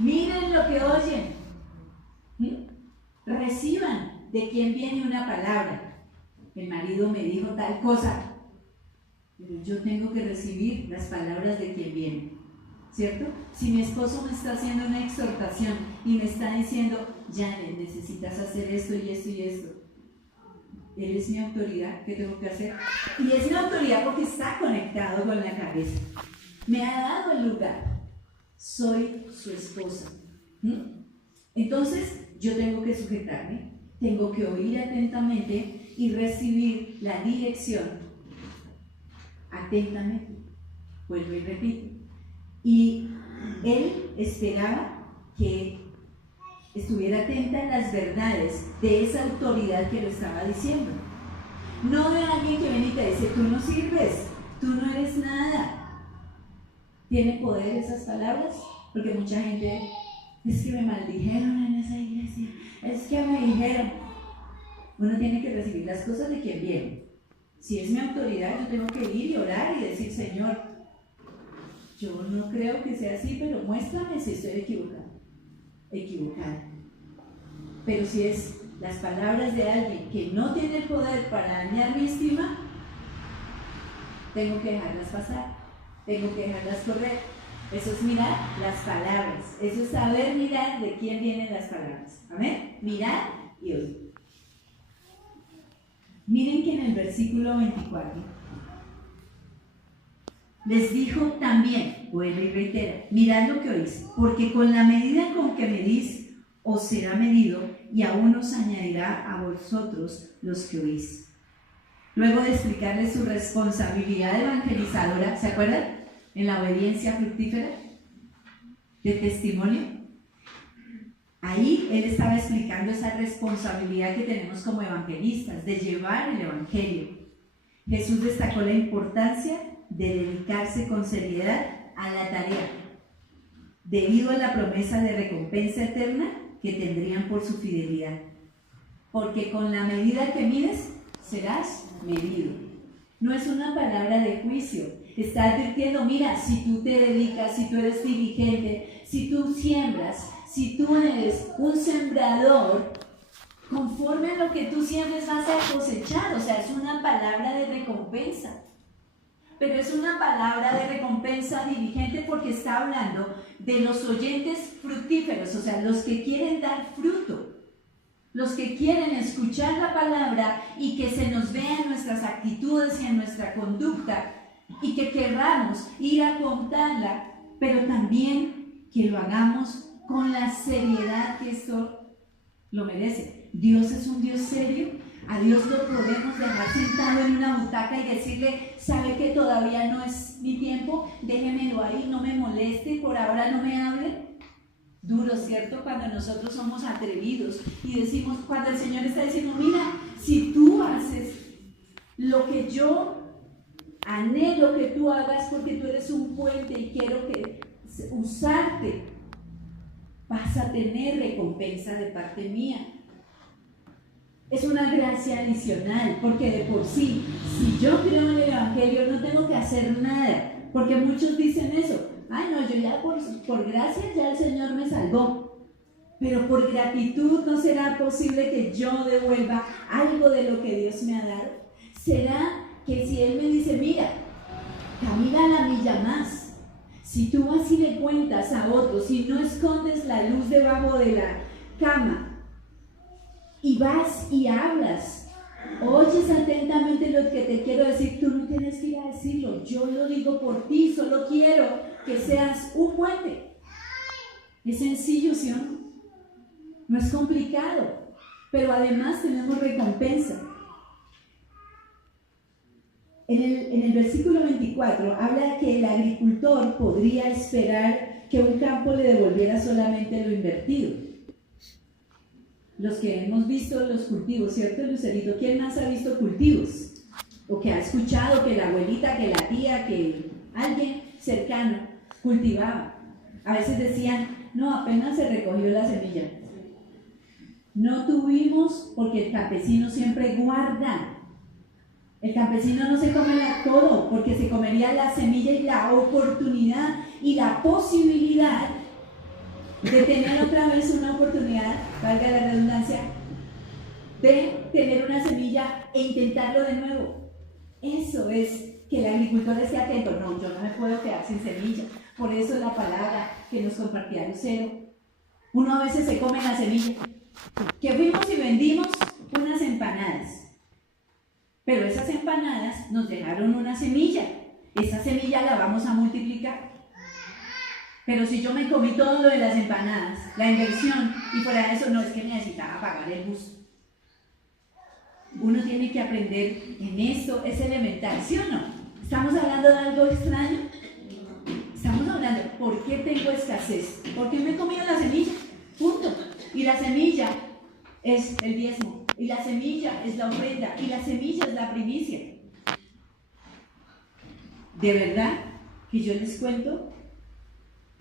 miren lo que oyen, reciban de quien viene una palabra. El marido me dijo tal cosa, pero yo tengo que recibir las palabras de quien viene, ¿cierto? Si mi esposo me está haciendo una exhortación y me está diciendo: Janet, necesitas hacer esto y esto y esto, él es mi autoridad, ¿qué tengo que hacer? Y es mi autoridad porque está conectado con la cabeza, me ha dado el lugar, soy su esposa. Entonces yo tengo que sujetarme, tengo que oír atentamente y recibir la dirección atentamente. Vuelvo y repito. Y él esperaba que estuviera atenta a las verdades de esa autoridad que lo estaba diciendo. No de alguien que viene y te dice: tú no sirves, tú no eres nada. ¿Tiene poder esas palabras? Porque mucha gente: es que me maldijeron en esa iglesia, es que me dijeron. Uno tiene que recibir las cosas de quien viene. Si es mi autoridad, yo tengo que ir y orar y decir: Señor, yo no creo que sea así, pero muéstrame si estoy equivocada. Pero si es las palabras de alguien que no tiene el poder para dañar mi estima, tengo que dejarlas pasar, tengo que dejarlas correr. Eso es mirar las palabras, eso es saber mirar de quién vienen las palabras. Amén. Mirar y oír. Miren que en el versículo 24 les dijo también, vuelve y reitera: mirad lo que oís, porque con la medida con que medís os será medido, y aún os añadirá a vosotros los que oís. Luego de explicarles su responsabilidad evangelizadora, ¿se acuerdan? En la obediencia fructífera de testimonio. Ahí él estaba explicando esa responsabilidad que tenemos como evangelistas, de llevar el evangelio. Jesús destacó la importancia de dedicarse con seriedad a la tarea, debido a la promesa de recompensa eterna que tendrían por su fidelidad. Porque con la medida que mides, serás medido. No es una palabra de juicio. Está advirtiendo: mira, si tú te dedicas, si tú eres diligente, si tú siembras, si tú eres un sembrador, conforme a lo que tú siembres vas a cosechar. O sea, es una palabra de recompensa. Pero es una palabra de recompensa diligente porque está hablando de los oyentes fructíferos, o sea, los que quieren dar fruto, los que quieren escuchar la palabra y que se nos vea en nuestras actitudes y en nuestra conducta, y que querramos ir a contarla, pero también que lo hagamos con la seriedad que esto lo merece. Dios es un Dios serio. A Dios lo podemos dejar sentado en una butaca y decirle: ¿sabe que todavía no es mi tiempo? Déjemelo ahí, no me moleste, por ahora no me hable. Duro, ¿cierto? Cuando nosotros somos atrevidos y decimos, cuando el Señor está diciendo: mira, si tú haces lo que yo anhelo que tú hagas, porque tú eres un puente y quiero usarte, vas a tener recompensa de parte mía. es una gracia adicional, porque de por sí, si yo creo en el Evangelio, no tengo que hacer nada, porque muchos dicen eso. Ay, no, yo ya por gracia ya el Señor me salvó. Pero por gratitud no será posible que yo devuelva algo de lo que Dios me ha dado. Será que si Él me dice, mira, camina la milla más. Si tú vas y le cuentas a otros, si no escondes la luz debajo de la cama y vas y hablas, oyes atentamente lo que te quiero decir, tú no tienes que ir a decirlo, yo lo digo por ti, solo quiero que seas un puente. Es sencillo, ¿sí o no? No es complicado, pero además tenemos recompensa. En el versículo 24 habla que el agricultor podría esperar que un campo le devolviera solamente lo invertido. Los que hemos visto los cultivos, ¿cierto, Lucerito? ¿Quién más ha visto cultivos? O que ha escuchado que la abuelita, que la tía, que alguien cercano cultivaba. A veces decían, no, apenas se recogió la semilla. No tuvimos, porque el campesino siempre guarda. El campesino no se come todo, porque se comería la semilla y la oportunidad y la posibilidad de tener otra vez una oportunidad, valga la redundancia, de tener una semilla e intentarlo de nuevo. Eso es que el agricultor esté atento. No, yo no me puedo quedar sin semilla. Por eso la palabra que nos compartía Lucero. Uno a veces se come la semilla. Que fuimos y vendimos unas empanadas. Pero esas empanadas nos dejaron una semilla. Esa semilla la vamos a multiplicar. Pero si yo me comí todo lo de las empanadas, la inversión, y fuera de eso, no es que necesitaba pagar el bus. Uno tiene que aprender en esto, es elemental, ¿sí o no? ¿Estamos hablando de algo extraño? Estamos hablando, ¿por qué tengo escasez? ¿Por qué me he comido la semilla? Punto. Y la semilla es el diezmo, y la semilla es la ofrenda, y la semilla es la primicia. De verdad que yo les cuento,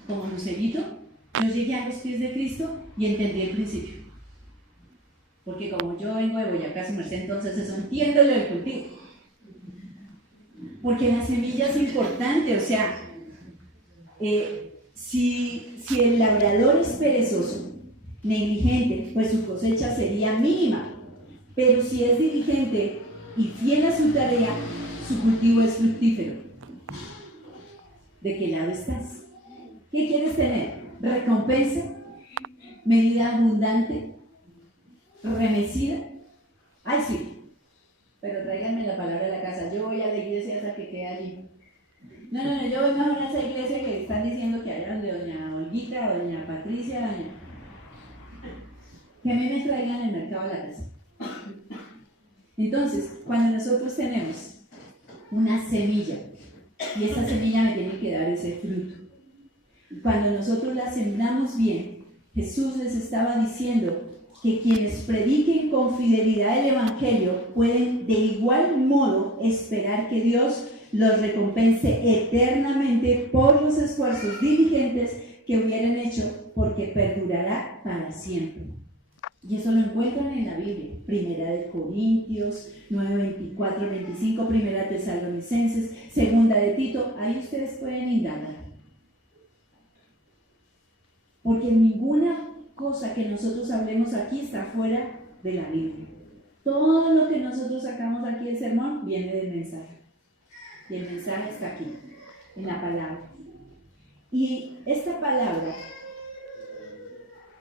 como Lucerito, yo llegué a los pies de Cristo y entendí el principio. Porque como yo vengo de Boyacá, su merced, entonces eso entiendo lo del cultivo. Porque la semilla es importante, o sea, si el labrador es perezoso, negligente, pues su cosecha sería mínima. Pero si es diligente y fiel a su tarea, su cultivo es fructífero. ¿De qué lado estás? ¿Qué quieres tener? ¿Recompensa? ¿Medida abundante? ¿Remecida? Ay, sí, pero tráiganme la palabra a la casa. Yo voy a la iglesia hasta que quede allí. No, yo voy mejor a esa iglesia que están diciendo que allá donde doña Olguita, doña Patricia, que a mí me traigan el mercado a la casa. Entonces, cuando nosotros tenemos una semilla, y esa semilla me tiene que dar ese fruto, cuando nosotros la sembramos bien, Jesús les estaba diciendo que quienes prediquen con fidelidad el Evangelio pueden de igual modo esperar que Dios los recompense eternamente por los esfuerzos diligentes que hubieran hecho, porque perdurará para siempre. Y eso lo encuentran en la Biblia, Primera de Corintios 9, 24, 25, Primera de Tesalonicenses, Segunda de Tito, ahí ustedes pueden indagar. Porque ninguna cosa que nosotros hablemos aquí está fuera de la Biblia. Todo lo que nosotros sacamos aquí del sermón viene del mensaje. Y el mensaje está aquí, en la palabra. Y esta palabra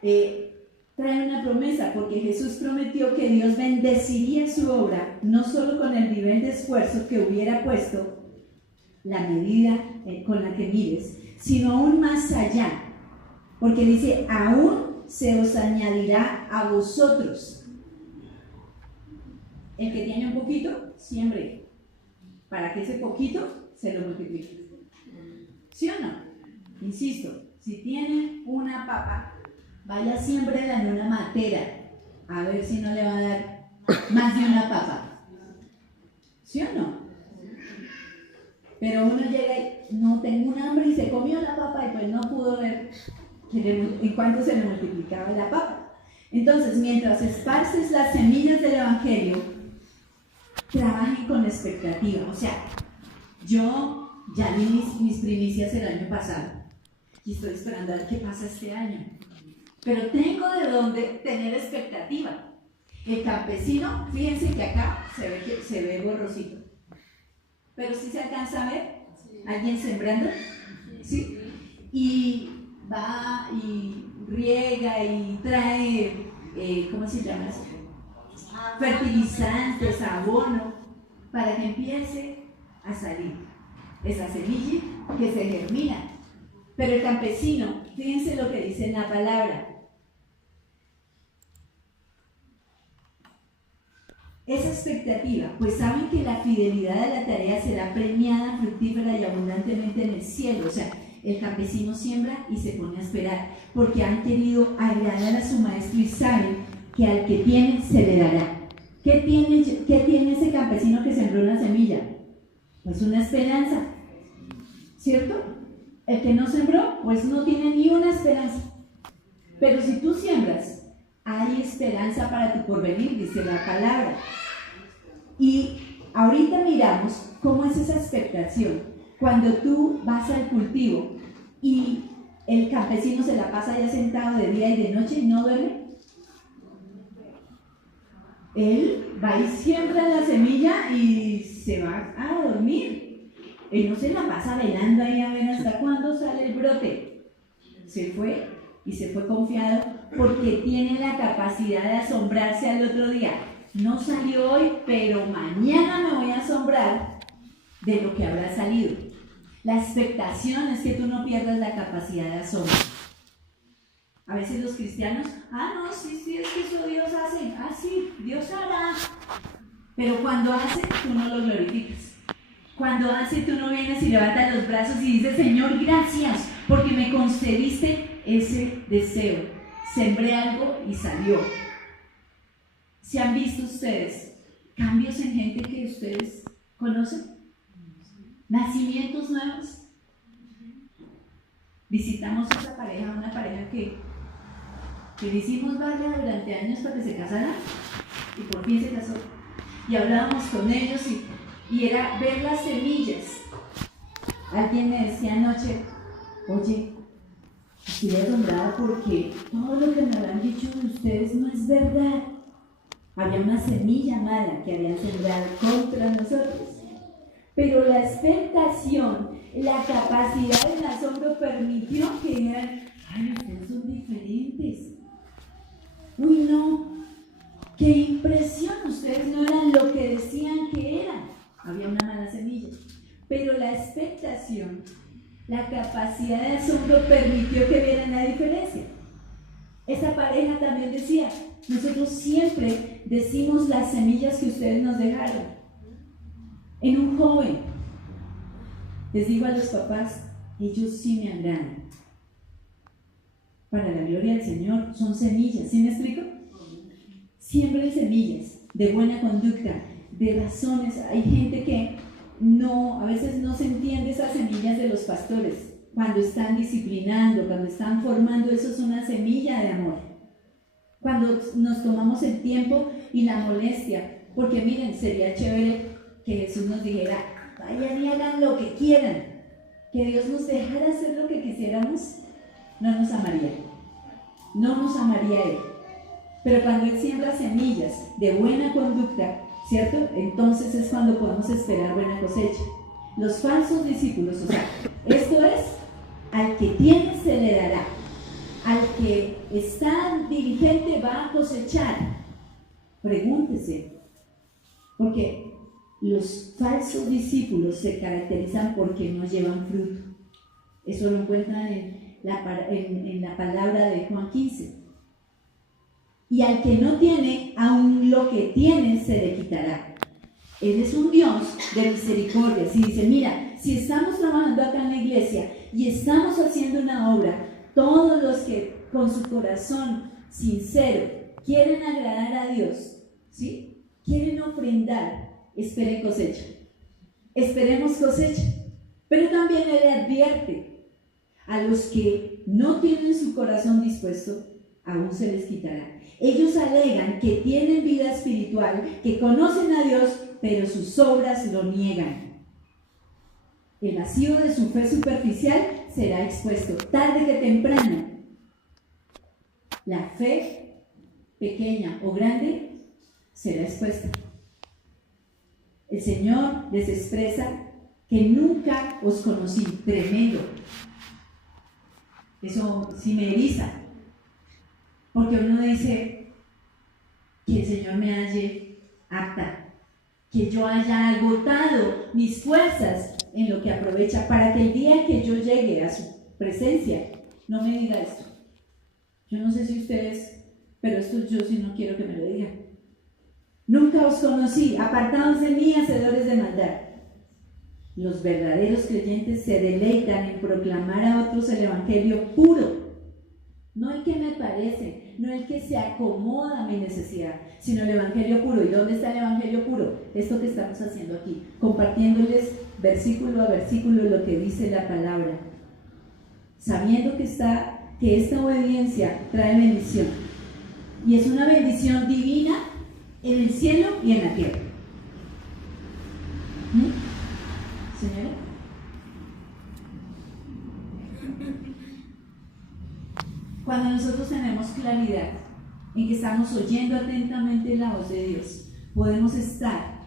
trae una promesa, porque Jesús prometió que Dios bendeciría su obra, no solo con el nivel de esfuerzo que hubiera puesto, la medida con la que mides, sino aún más allá. Porque dice, aún se os añadirá a vosotros. El que tiene un poquito, siembre, para que ese poquito se lo multiplique. ¿Sí o no? Insisto, si tiene una papa, vaya siémbrela en una matera, a ver si no le va a dar más de una papa. ¿Sí o no? Pero uno llega y no tengo un hambre y se comió la papa y pues no pudo ver en cuánto se le multiplicaba la papa. Entonces, mientras esparces las semillas del Evangelio, trabajen con expectativa. O sea, yo ya di mis primicias el año pasado y estoy esperando a ver qué pasa este año. Pero tengo de dónde tener expectativa. El campesino, fíjense que acá se ve borrosito. Pero sí se alcanza a ver, alguien sembrando, ¿sí? Y va y riega y trae, ¿cómo se llama eso? Fertilizantes, abono, para que empiece a salir esa semilla que se germina. Pero el campesino, fíjense lo que dice en la palabra. Esa expectativa, pues saben que la fidelidad de la tarea será premiada, fructífera y abundantemente en el cielo. O sea, el campesino siembra y se pone a esperar, porque han querido agradar a su maestro y saben que al que tiene se le dará. ¿Qué tiene ese campesino que sembró la semilla? Pues una esperanza, ¿cierto? El que no sembró, pues no tiene ni una esperanza. Pero si tú siembras, hay esperanza para tu porvenir, dice la palabra. Y ahorita miramos cómo es esa expectación. Cuando tú vas al cultivo y el campesino se la pasa ya sentado de día y de noche y no duerme, él va y siembra la semilla y se va a dormir. Él no se la pasa velando ahí a ver hasta cuándo sale el brote. Se fue y se fue confiado porque tiene la capacidad de asombrarse al otro día. No salió hoy, pero mañana me voy a asombrar de lo que habrá salido. La expectación es que tú no pierdas la capacidad de asombro. A veces los cristianos, no, sí, es que eso Dios hace. Sí, Dios hará. Pero cuando hace, tú no lo glorificas. Cuando hace, tú no vienes y levantas los brazos y dices, Señor, gracias, porque me concediste ese deseo. Sembré algo y salió. ¿Se han visto ustedes cambios en gente que ustedes conocen? ¿Nacimientos nuevos? Visitamos esa pareja, una pareja que le hicimos vaya durante años para que se casara y por fin se casó. Y hablábamos con ellos y era ver las semillas. Alguien me decía anoche, oye, estoy asombrada porque todo lo que me habían dicho de ustedes no es verdad. Había una semilla mala que habían sembrado contra nosotros. Pero la expectación, la capacidad del asombro permitió que dijeran, ustedes son diferentes. Uy, no, qué impresión, ustedes no eran lo que decían que eran. Había una mala semilla. Pero la expectación, la capacidad de asombro permitió que vieran la diferencia. Esa pareja también decía, nosotros siempre decimos las semillas que ustedes nos dejaron. En un joven, les digo a los papás, ellos sí me agradan. Para la gloria del Señor, son semillas, ¿sí me explico? Siembren semillas de buena conducta, de razones. Hay gente que a veces no se entiende esas semillas de los pastores. Cuando están disciplinando, cuando están formando, eso es una semilla de amor. Cuando nos tomamos el tiempo y la molestia, porque miren, sería chévere que Jesús nos dijera, vayan y hagan lo que quieran, que Dios nos dejara hacer lo que quisiéramos, no nos amaría Él. Pero cuando Él siembra semillas de buena conducta, ¿cierto? Entonces es cuando podemos esperar buena cosecha. Los falsos discípulos, o sea, esto es, al que tiene se le dará, al que está diligente va a cosechar. Pregúntese, porque los falsos discípulos se caracterizan porque no llevan fruto. Eso lo encuentran en la palabra de Juan 15. Y al que no tiene, aún lo que tiene se le quitará. Él es un Dios de misericordia. Si dice, mira, si estamos trabajando acá en la iglesia y estamos haciendo una obra, todos los que con su corazón sincero quieren agradar a Dios, ¿sí? Quieren ofrendar, esperen cosecha. Esperemos cosecha. Pero también Él advierte a los que no tienen su corazón dispuesto, aún se les quitará. Ellos alegan que tienen vida espiritual, que conocen a Dios, pero sus obras lo niegan. El vacío de su fe superficial será expuesto tarde que temprano. La fe, pequeña o grande, será expuesta. El Señor les expresa que nunca os conocí. Tremendo. Eso sí me eriza. Porque uno dice que el Señor me halle apta, que yo haya agotado mis fuerzas en lo que aprovecha para que el día que yo llegue a su presencia no me diga esto. Yo no sé si ustedes, pero esto yo sí no quiero que me lo digan. Nunca os conocí, apartados de mí, hacedores de maldad. Los verdaderos creyentes se deleitan en proclamar a otros el evangelio puro, no el que me parece, no el que se acomoda a mi necesidad, sino el evangelio puro. ¿Y dónde está el evangelio puro? Esto que estamos haciendo aquí, compartiéndoles versículo a versículo lo que dice la palabra, sabiendo que esta obediencia trae bendición, y es una bendición divina en el cielo y en la tierra. Señora. Cuando nosotros tenemos claridad en que estamos oyendo atentamente la voz de Dios, podemos estar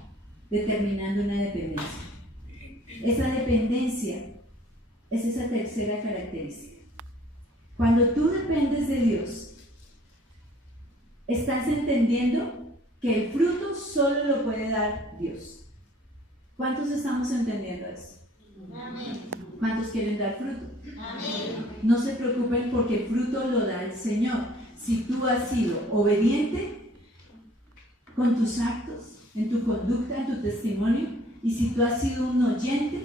determinando una dependencia. Esa dependencia es esa tercera característica. Cuando tú dependes de Dios, estás entendiendo que el fruto solo lo puede dar Dios. ¿Cuántos estamos entendiendo eso? Amén. ¿Cuántos quieren dar fruto? Amén. No se preocupen porque el fruto lo da el Señor. Si tú has sido obediente con tus actos, en tu conducta, en tu testimonio, y si tú has sido un oyente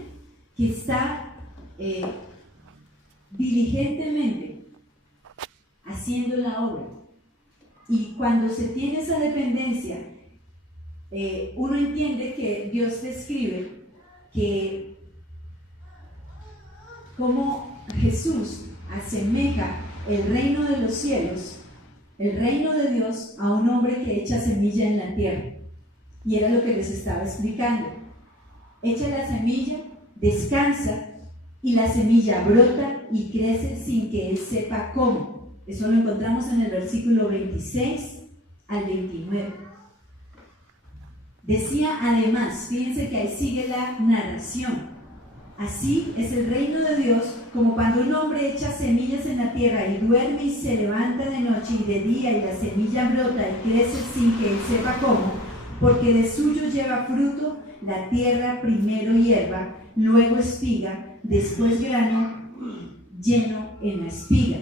que está diligentemente haciendo la obra, y cuando se tiene esa dependencia, uno entiende que Dios describe que como Jesús asemeja el reino de los cielos, el reino de Dios, a un hombre que echa semilla en la tierra. Y era lo que les estaba explicando. Echa la semilla, descansa, y la semilla brota y crece sin que él sepa cómo. Eso lo encontramos en el versículo 26 al 29. Decía además, fíjense que ahí sigue la narración: así es el reino de Dios, como cuando un hombre echa semillas en la tierra y duerme y se levanta de noche y de día, y la semilla brota y crece sin que él sepa cómo, porque de suyo lleva fruto la tierra, primero hierba, luego espiga, después grano lleno en la espiga.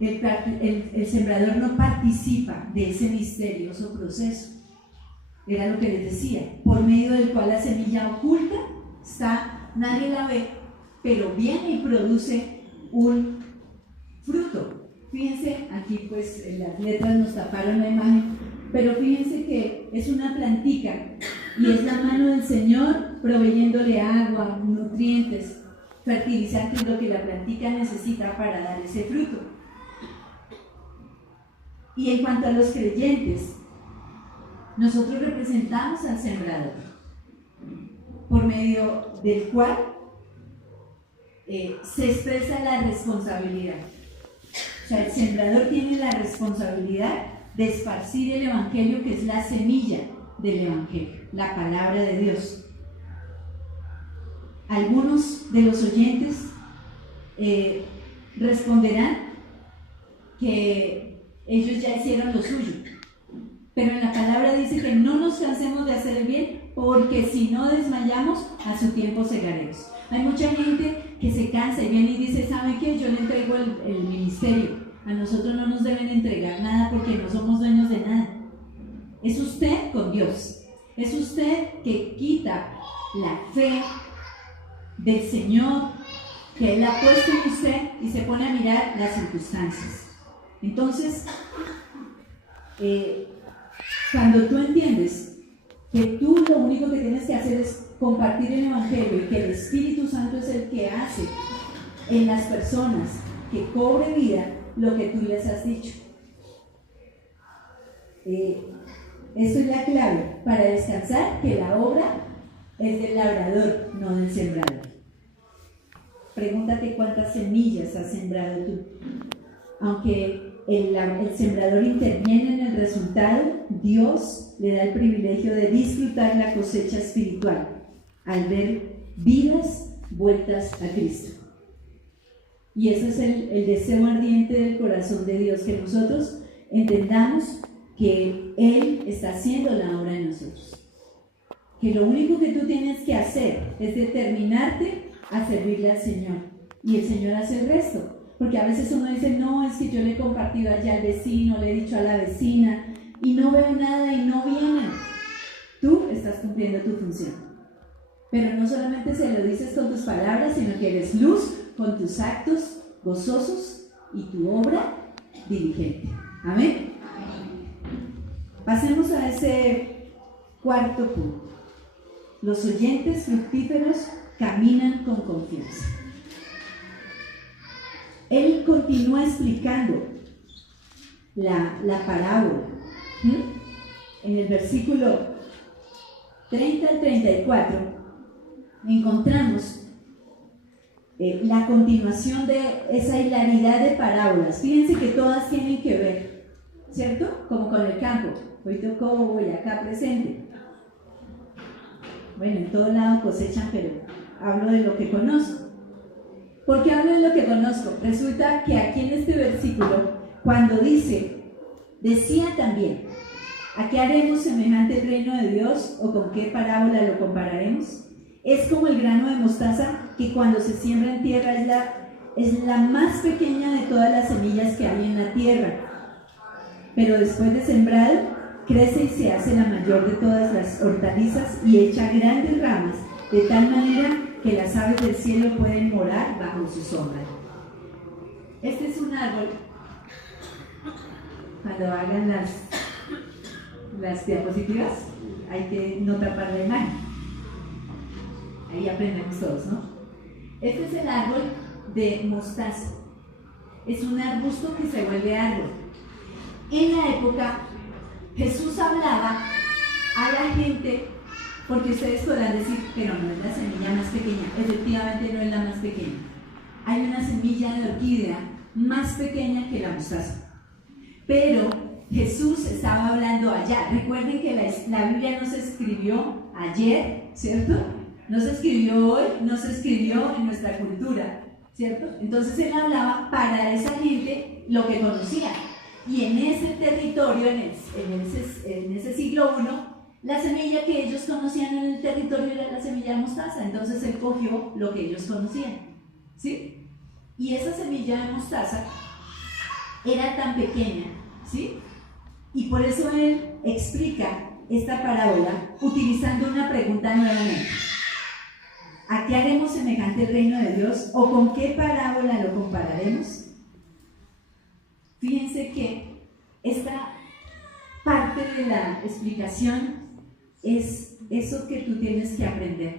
El sembrador no participa de ese misterioso proceso. Era lo que les decía, por medio del cual la semilla oculta está, nadie la ve, pero viene y produce un fruto. Fíjense, aquí pues las letras nos taparon la imagen, pero fíjense que es una plantica y es la mano del Señor proveyéndole agua, nutrientes, fertilizantes, lo que la plantica necesita para dar ese fruto. Y en cuanto a los creyentes, nosotros representamos al sembrador, por medio del cual se expresa la responsabilidad. O sea, el sembrador tiene la responsabilidad de esparcir el evangelio, que es la semilla del evangelio, la palabra de Dios. Algunos de los oyentes responderán que ellos ya hicieron lo suyo, pero en la palabra dice que no nos cansemos de hacer el bien, porque si no desmayamos, a su tiempo segaremos. Hay mucha gente que se cansa y viene y dice: ¿sabe qué? Yo le entrego el ministerio. A nosotros no nos deben entregar nada porque no somos dueños de nada. Es usted con Dios. Es usted que quita la fe del Señor que Él ha puesto en usted y se pone a mirar las circunstancias. Entonces, cuando tú entiendes que tú lo único que tienes que hacer es compartir el evangelio, y que el Espíritu Santo es el que hace en las personas que cobre vida lo que tú les has dicho. Esto es la clave para descansar, que la obra es del labrador, no del sembrador. Pregúntate cuántas semillas has sembrado tú. Aunque el sembrador interviene en el resultado, Dios le da el privilegio de disfrutar la cosecha espiritual al ver vidas vueltas a Cristo. Y ese es el deseo ardiente del corazón de Dios, que nosotros entendamos que Él está haciendo la obra en nosotros. Que lo único que tú tienes que hacer es determinarte a servirle al Señor. Y el Señor hace el resto. Porque a veces uno dice, no, es que yo le he compartido allá al vecino, le he dicho a la vecina, y no veo nada y no viene. Tú estás cumpliendo tu función. Pero no solamente se lo dices con tus palabras, sino que eres luz con tus actos gozosos y tu obra diligente. Amén. Pasemos a ese cuarto punto. Los oyentes fructíferos caminan con confianza. Él continúa explicando la parábola. En el versículo 30 al 34 encontramos la continuación de esa hilaridad de parábolas. Fíjense que todas tienen que ver, ¿cierto? Como con el campo. Hoy tocó Boyacá presente. Bueno, en todo lado cosechan, pero hablo de lo que conozco. ¿Por qué hablo de lo que conozco? Resulta que aquí en este versículo, cuando dice, decía también, ¿a qué haremos semejante el reino de Dios o con qué parábola lo compararemos? Es como el grano de mostaza que cuando se siembra en tierra es la más pequeña de todas las semillas que hay en la tierra. Pero después de sembrado, crece y se hace la mayor de todas las hortalizas y echa grandes ramas, de tal manera que las aves del cielo pueden morar bajo su sombra. Este es un árbol. Cuando hagan las diapositivas, hay que no tapar la imagen. Ahí aprendemos todos, ¿no? Este es el árbol de mostaza. Es un arbusto que se vuelve árbol. En la época, Jesús hablaba a la gente, porque ustedes podrán decir, pero no es la semilla más pequeña. Efectivamente no es la más pequeña. Hay una semilla de orquídea más pequeña que la mostaza. Pero Jesús estaba hablando allá. Recuerden que la Biblia no se escribió ayer, ¿cierto? No se escribió hoy, no se escribió en nuestra cultura, ¿cierto? Entonces él hablaba para esa gente lo que conocía. Y en ese territorio, en ese siglo I, la semilla que ellos conocían en el territorio era la semilla de mostaza. Entonces él cogió lo que ellos conocían, ¿sí? Y esa semilla de mostaza era tan pequeña, ¿sí? Y por eso él explica esta parábola utilizando una pregunta nuevamente. ¿A qué haremos semejante el reino de Dios o con qué parábola lo compararemos? Fíjense que esta parte de la explicación es eso que tú tienes que aprender.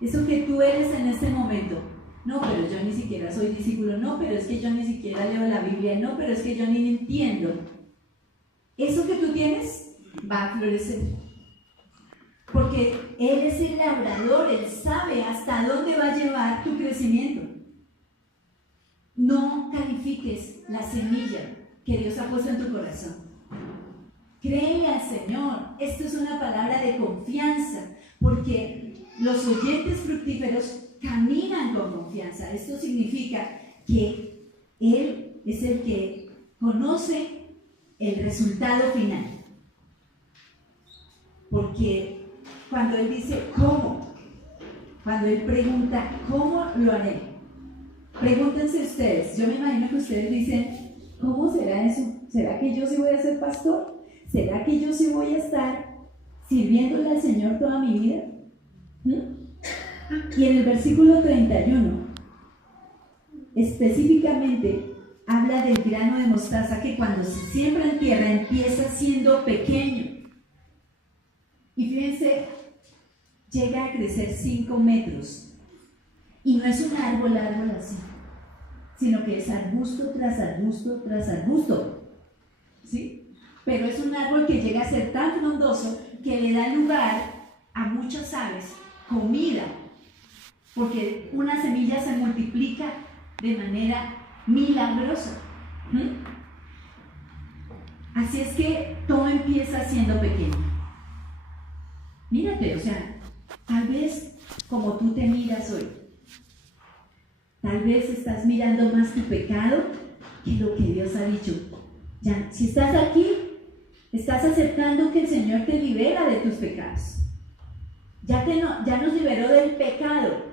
Eso que tú eres en este momento. No, pero yo ni siquiera soy discípulo. No, pero es que yo ni siquiera leo la Biblia. No, pero es que yo ni entiendo. Eso que tú tienes va a florecer. Porque Él es el labrador, Él sabe hasta dónde va a llevar tu crecimiento. No califiques la semilla que Dios ha puesto en tu corazón. Créele al Señor. Esto es una palabra de confianza, porque los oyentes fructíferos caminan con confianza. Esto significa que Él es el que conoce el resultado final. Porque cuando Él dice ¿cómo? Cuando Él pregunta ¿cómo lo haré? Pregúntense ustedes. Yo me imagino que ustedes dicen ¿cómo será eso? ¿Será que yo sí voy a ser pastor? ¿Será que yo sí voy a estar sirviéndole al Señor toda mi vida? Y en el versículo 31 específicamente habla del grano de mostaza que cuando se siembra en tierra empieza siendo pequeño. Y fíjense, llega a crecer 5 metros. Y no es un árbol así, sino que es arbusto tras arbusto tras arbusto, ¿sí? Pero es un árbol que llega a ser tan frondoso que le da lugar a muchas aves, comida, porque una semilla se multiplica de manera milagrosa. Así es que todo empieza siendo pequeño. Mírate, o sea, tal vez como tú te miras hoy, tal vez estás mirando más tu pecado que lo que Dios ha dicho. Ya, si estás aquí, estás aceptando que el Señor te libera de tus pecados. Ya nos liberó del pecado,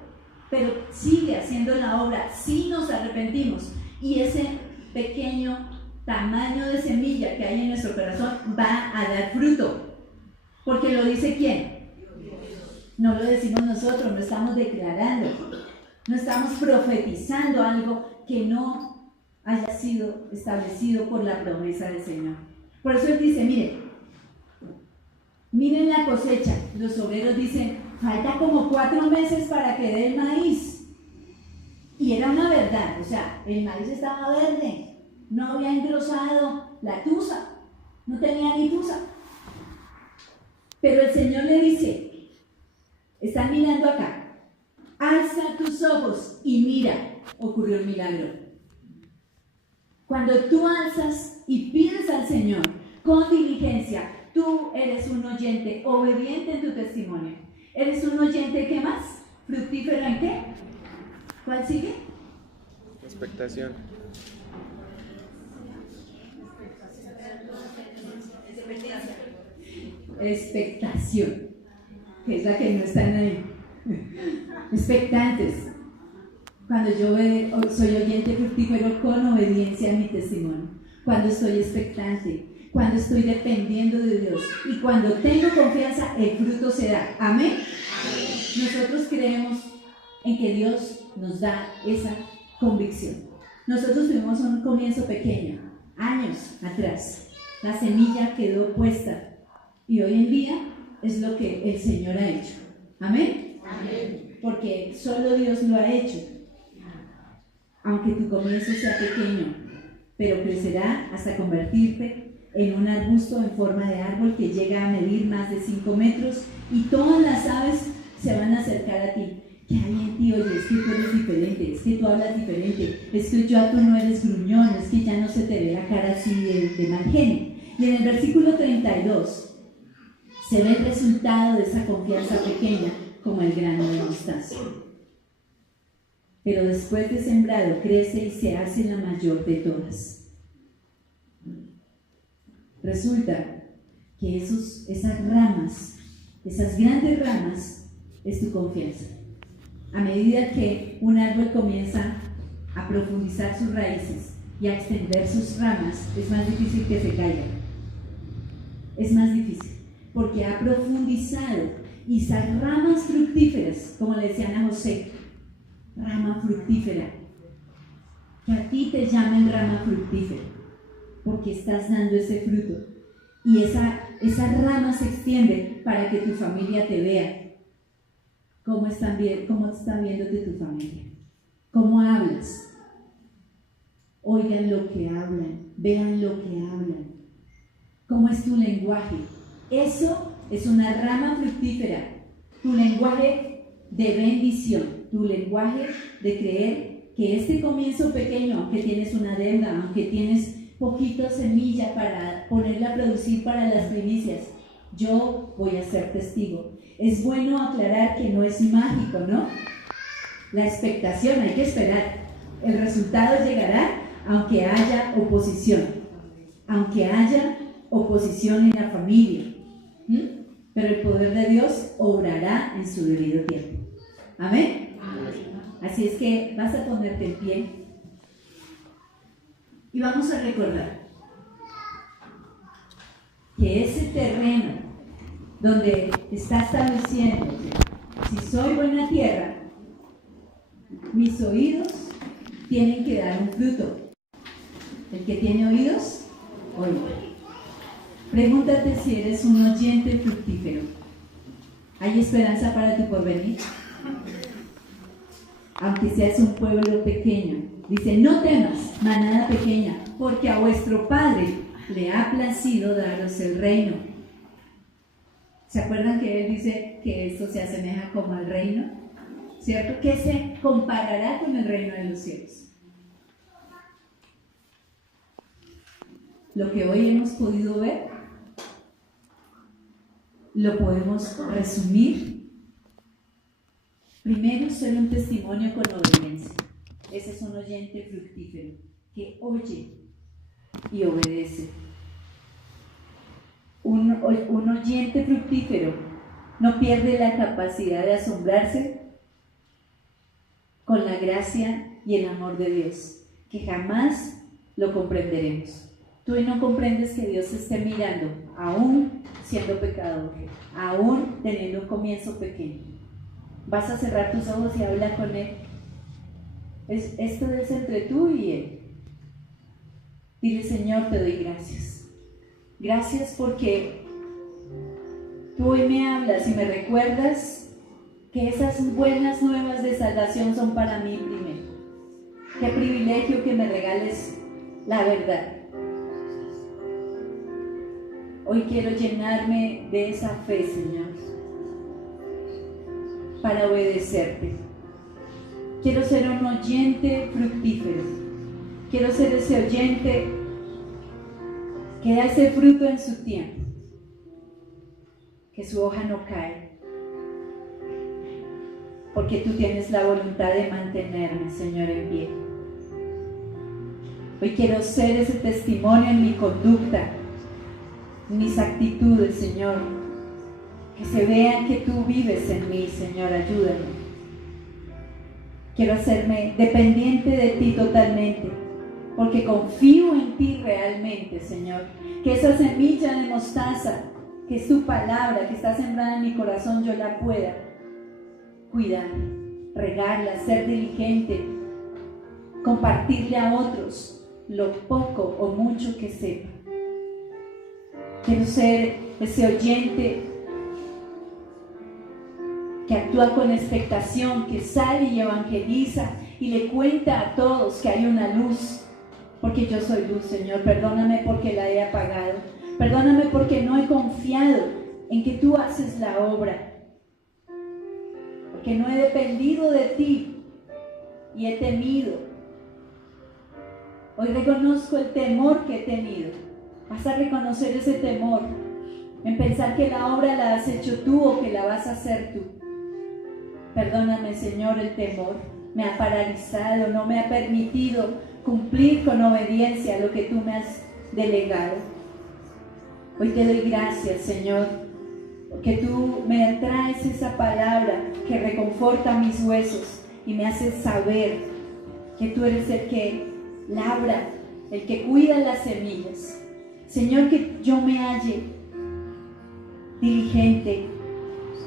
pero sigue haciendo la obra si nos arrepentimos. Y ese pequeño tamaño de semilla que hay en nuestro corazón va a dar fruto. Porque lo dice ¿quién? No lo decimos nosotros, no estamos declarando, no estamos profetizando algo que no haya sido establecido por la promesa del Señor. Por eso Él dice, miren la cosecha. Los obreros dicen, falta como 4 meses para que dé el maíz. Y era una verdad, o sea, el maíz estaba verde, no había engrosado la tusa, no tenía ni tusa. Pero el Señor le dice, están mirando acá, alza tus ojos y mira, ocurrió el milagro. Cuando tú alzas y pides al Señor con diligencia, tú eres un oyente obediente en tu testimonio. ¿Eres un oyente qué más? ¿Fructífero en qué? ¿Cuál sigue? Expectación. Expectación, que es la que no están ahí. Expectantes. Cuando yo soy oyente fructífero con obediencia a mi testimonio, cuando estoy expectante, cuando estoy dependiendo de Dios y cuando tengo confianza, el fruto se da. Amén. Nosotros creemos en que Dios nos da esa convicción. Nosotros tuvimos un comienzo pequeño, años atrás. La semilla quedó puesta y hoy en día es lo que el Señor ha hecho. Amén. Amén. Porque solo Dios lo ha hecho. Aunque tu comienzo sea pequeño, pero crecerá hasta convertirte en un arbusto en forma de árbol que llega a medir más de 5 metros y todas las aves se van a acercar a ti. ¿Qué hay en ti? Oye, es que tú eres diferente, es que tú hablas diferente, es que ya tú no eres gruñón, es que ya no se te ve la cara así de mal genio. Y en el versículo 32 se ve el resultado de esa confianza pequeña como el grano de mostaza. Pero después de sembrado crece y se hace la mayor de todas. Resulta que esas ramas, esas grandes ramas, es tu confianza. A medida que un árbol comienza a profundizar sus raíces y a extender sus ramas, es más difícil que se caiga. Es más difícil, porque ha profundizado y esas ramas fructíferas, como le decían a José, rama fructífera, que a ti te llamen rama fructífera, porque estás dando ese fruto. Y esa rama se extiende para que tu familia te vea. ¿Cómo está viéndote tu familia? ¿Cómo hablas? Oigan lo que hablan, vean lo que hablan. ¿Cómo es tu lenguaje? Eso es una rama fructífera. Tu lenguaje de bendición, tu lenguaje de creer que este comienzo pequeño, aunque tienes una deuda, aunque tienes poquito semilla para ponerla a producir para las primicias, yo voy a ser testigo. Es bueno aclarar que no es mágico, ¿no? La expectación, hay que esperar. El resultado llegará aunque haya oposición. Aunque haya oposición en la familia. Pero el poder de Dios obrará en su debido tiempo. ¿Amén? Así es que vas a ponerte en pie y vamos a recordar que ese terreno donde está estableciéndose, si soy buena tierra, mis oídos tienen que dar un fruto. El que tiene oídos, oiga. Pregúntate si eres un oyente fructífero. ¿Hay esperanza para tu porvenir? Aunque seas un pueblo pequeño, Dice, no temas, manada pequeña, porque a vuestro Padre le ha placido daros el reino. ¿Se acuerdan que Él dice que esto se asemeja como al reino? ¿Cierto? Que se comparará con el reino de los cielos. Lo que hoy hemos podido ver, lo podemos resumir. Primero, ser un testimonio con obediencia. Ese es un oyente fructífero, que oye y obedece. Un oyente fructífero no pierde la capacidad de asombrarse con la gracia y el amor de Dios, que jamás lo comprenderemos. Tú no comprendes que Dios esté mirando, aún siendo pecador, aún teniendo un comienzo pequeño. Vas a cerrar tus ojos y habla con Él. Esto es entre tú y Él. Dile, Señor, te doy gracias. Gracias porque tú hoy me hablas y me recuerdas que esas buenas nuevas de salvación son para mí primero. Qué privilegio que me regales la verdad. Hoy quiero llenarme de esa fe, Señor, para obedecerte. Quiero ser un oyente fructífero. Quiero ser ese oyente que da ese fruto en su tiempo, que su hoja no cae, porque tú tienes la voluntad de mantenerme, Señor, en pie. Hoy quiero ser ese testimonio en mi conducta, en mis actitudes, Señor, que se vean que tú vives en mí, Señor, ayúdame. Quiero hacerme dependiente de ti totalmente, porque confío en ti realmente, Señor. Que esa semilla de mostaza, que es tu palabra, que está sembrada en mi corazón, yo la pueda cuidar, regarla, ser diligente, compartirle a otros lo poco o mucho que sepa. Quiero ser ese oyente que actúa con expectación, que sale y evangeliza y le cuenta a todos que hay una luz, porque yo soy luz, Señor. Perdóname porque la he apagado. Perdóname porque no he confiado en que tú haces la obra, porque no he dependido de ti y he temido. Hoy reconozco el temor que he tenido. Vas a reconocer ese temor en pensar que la obra la has hecho tú o que la vas a hacer tú. Perdóname, Señor, el temor me ha paralizado, no me ha permitido cumplir con obediencia lo que tú me has delegado. Hoy te doy gracias, Señor, porque tú me traes esa palabra que reconforta mis huesos y me hace saber que tú eres el que labra, el que cuida las semillas. Señor, que yo me halle diligente,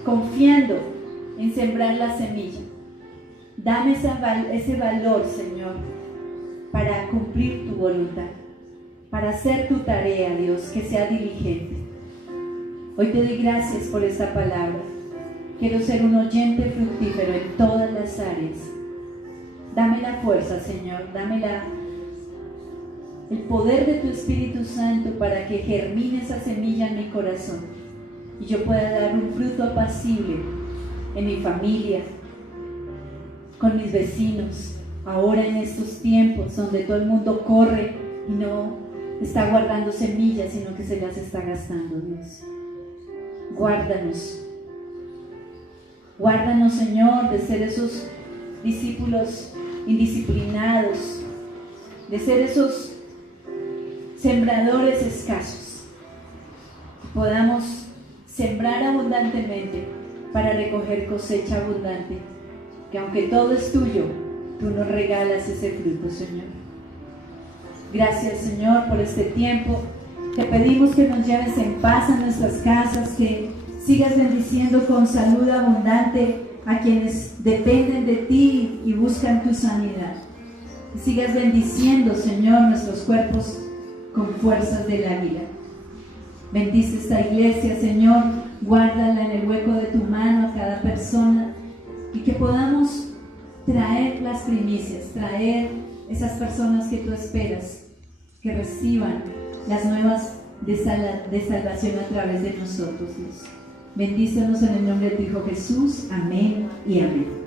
confiando en sembrar la semilla. Dame ese valor, Señor, para cumplir tu voluntad, para hacer tu tarea, Dios, que sea diligente. Hoy te doy gracias por esta palabra. Quiero ser un oyente fructífero en todas las áreas. Dame la fuerza, Señor, dame el poder de tu Espíritu Santo para que germine esa semilla en mi corazón y yo pueda dar un fruto apacible en mi familia, con mis vecinos, ahora en estos tiempos donde todo el mundo corre y no está guardando semillas, sino que se las está gastando, Dios. Guárdanos, Señor, de ser esos discípulos indisciplinados, de ser esos sembradores escasos, que podamos sembrar abundantemente para recoger cosecha abundante, que aunque todo es tuyo, tú nos regalas ese fruto, Señor. Gracias, Señor, por este tiempo. Te pedimos que nos lleves en paz a nuestras casas, que sigas bendiciendo con salud abundante a quienes dependen de ti y buscan tu sanidad. Que sigas bendiciendo, Señor, nuestros cuerpos con fuerzas del águila. Bendice esta iglesia, Señor, guárdala en el hueco de tu mano a cada persona y que podamos traer las primicias, traer esas personas que tú esperas que reciban las nuevas de salvación a través de nosotros, Dios. Bendícenos en el nombre de tu Hijo Jesús. Amén y amén.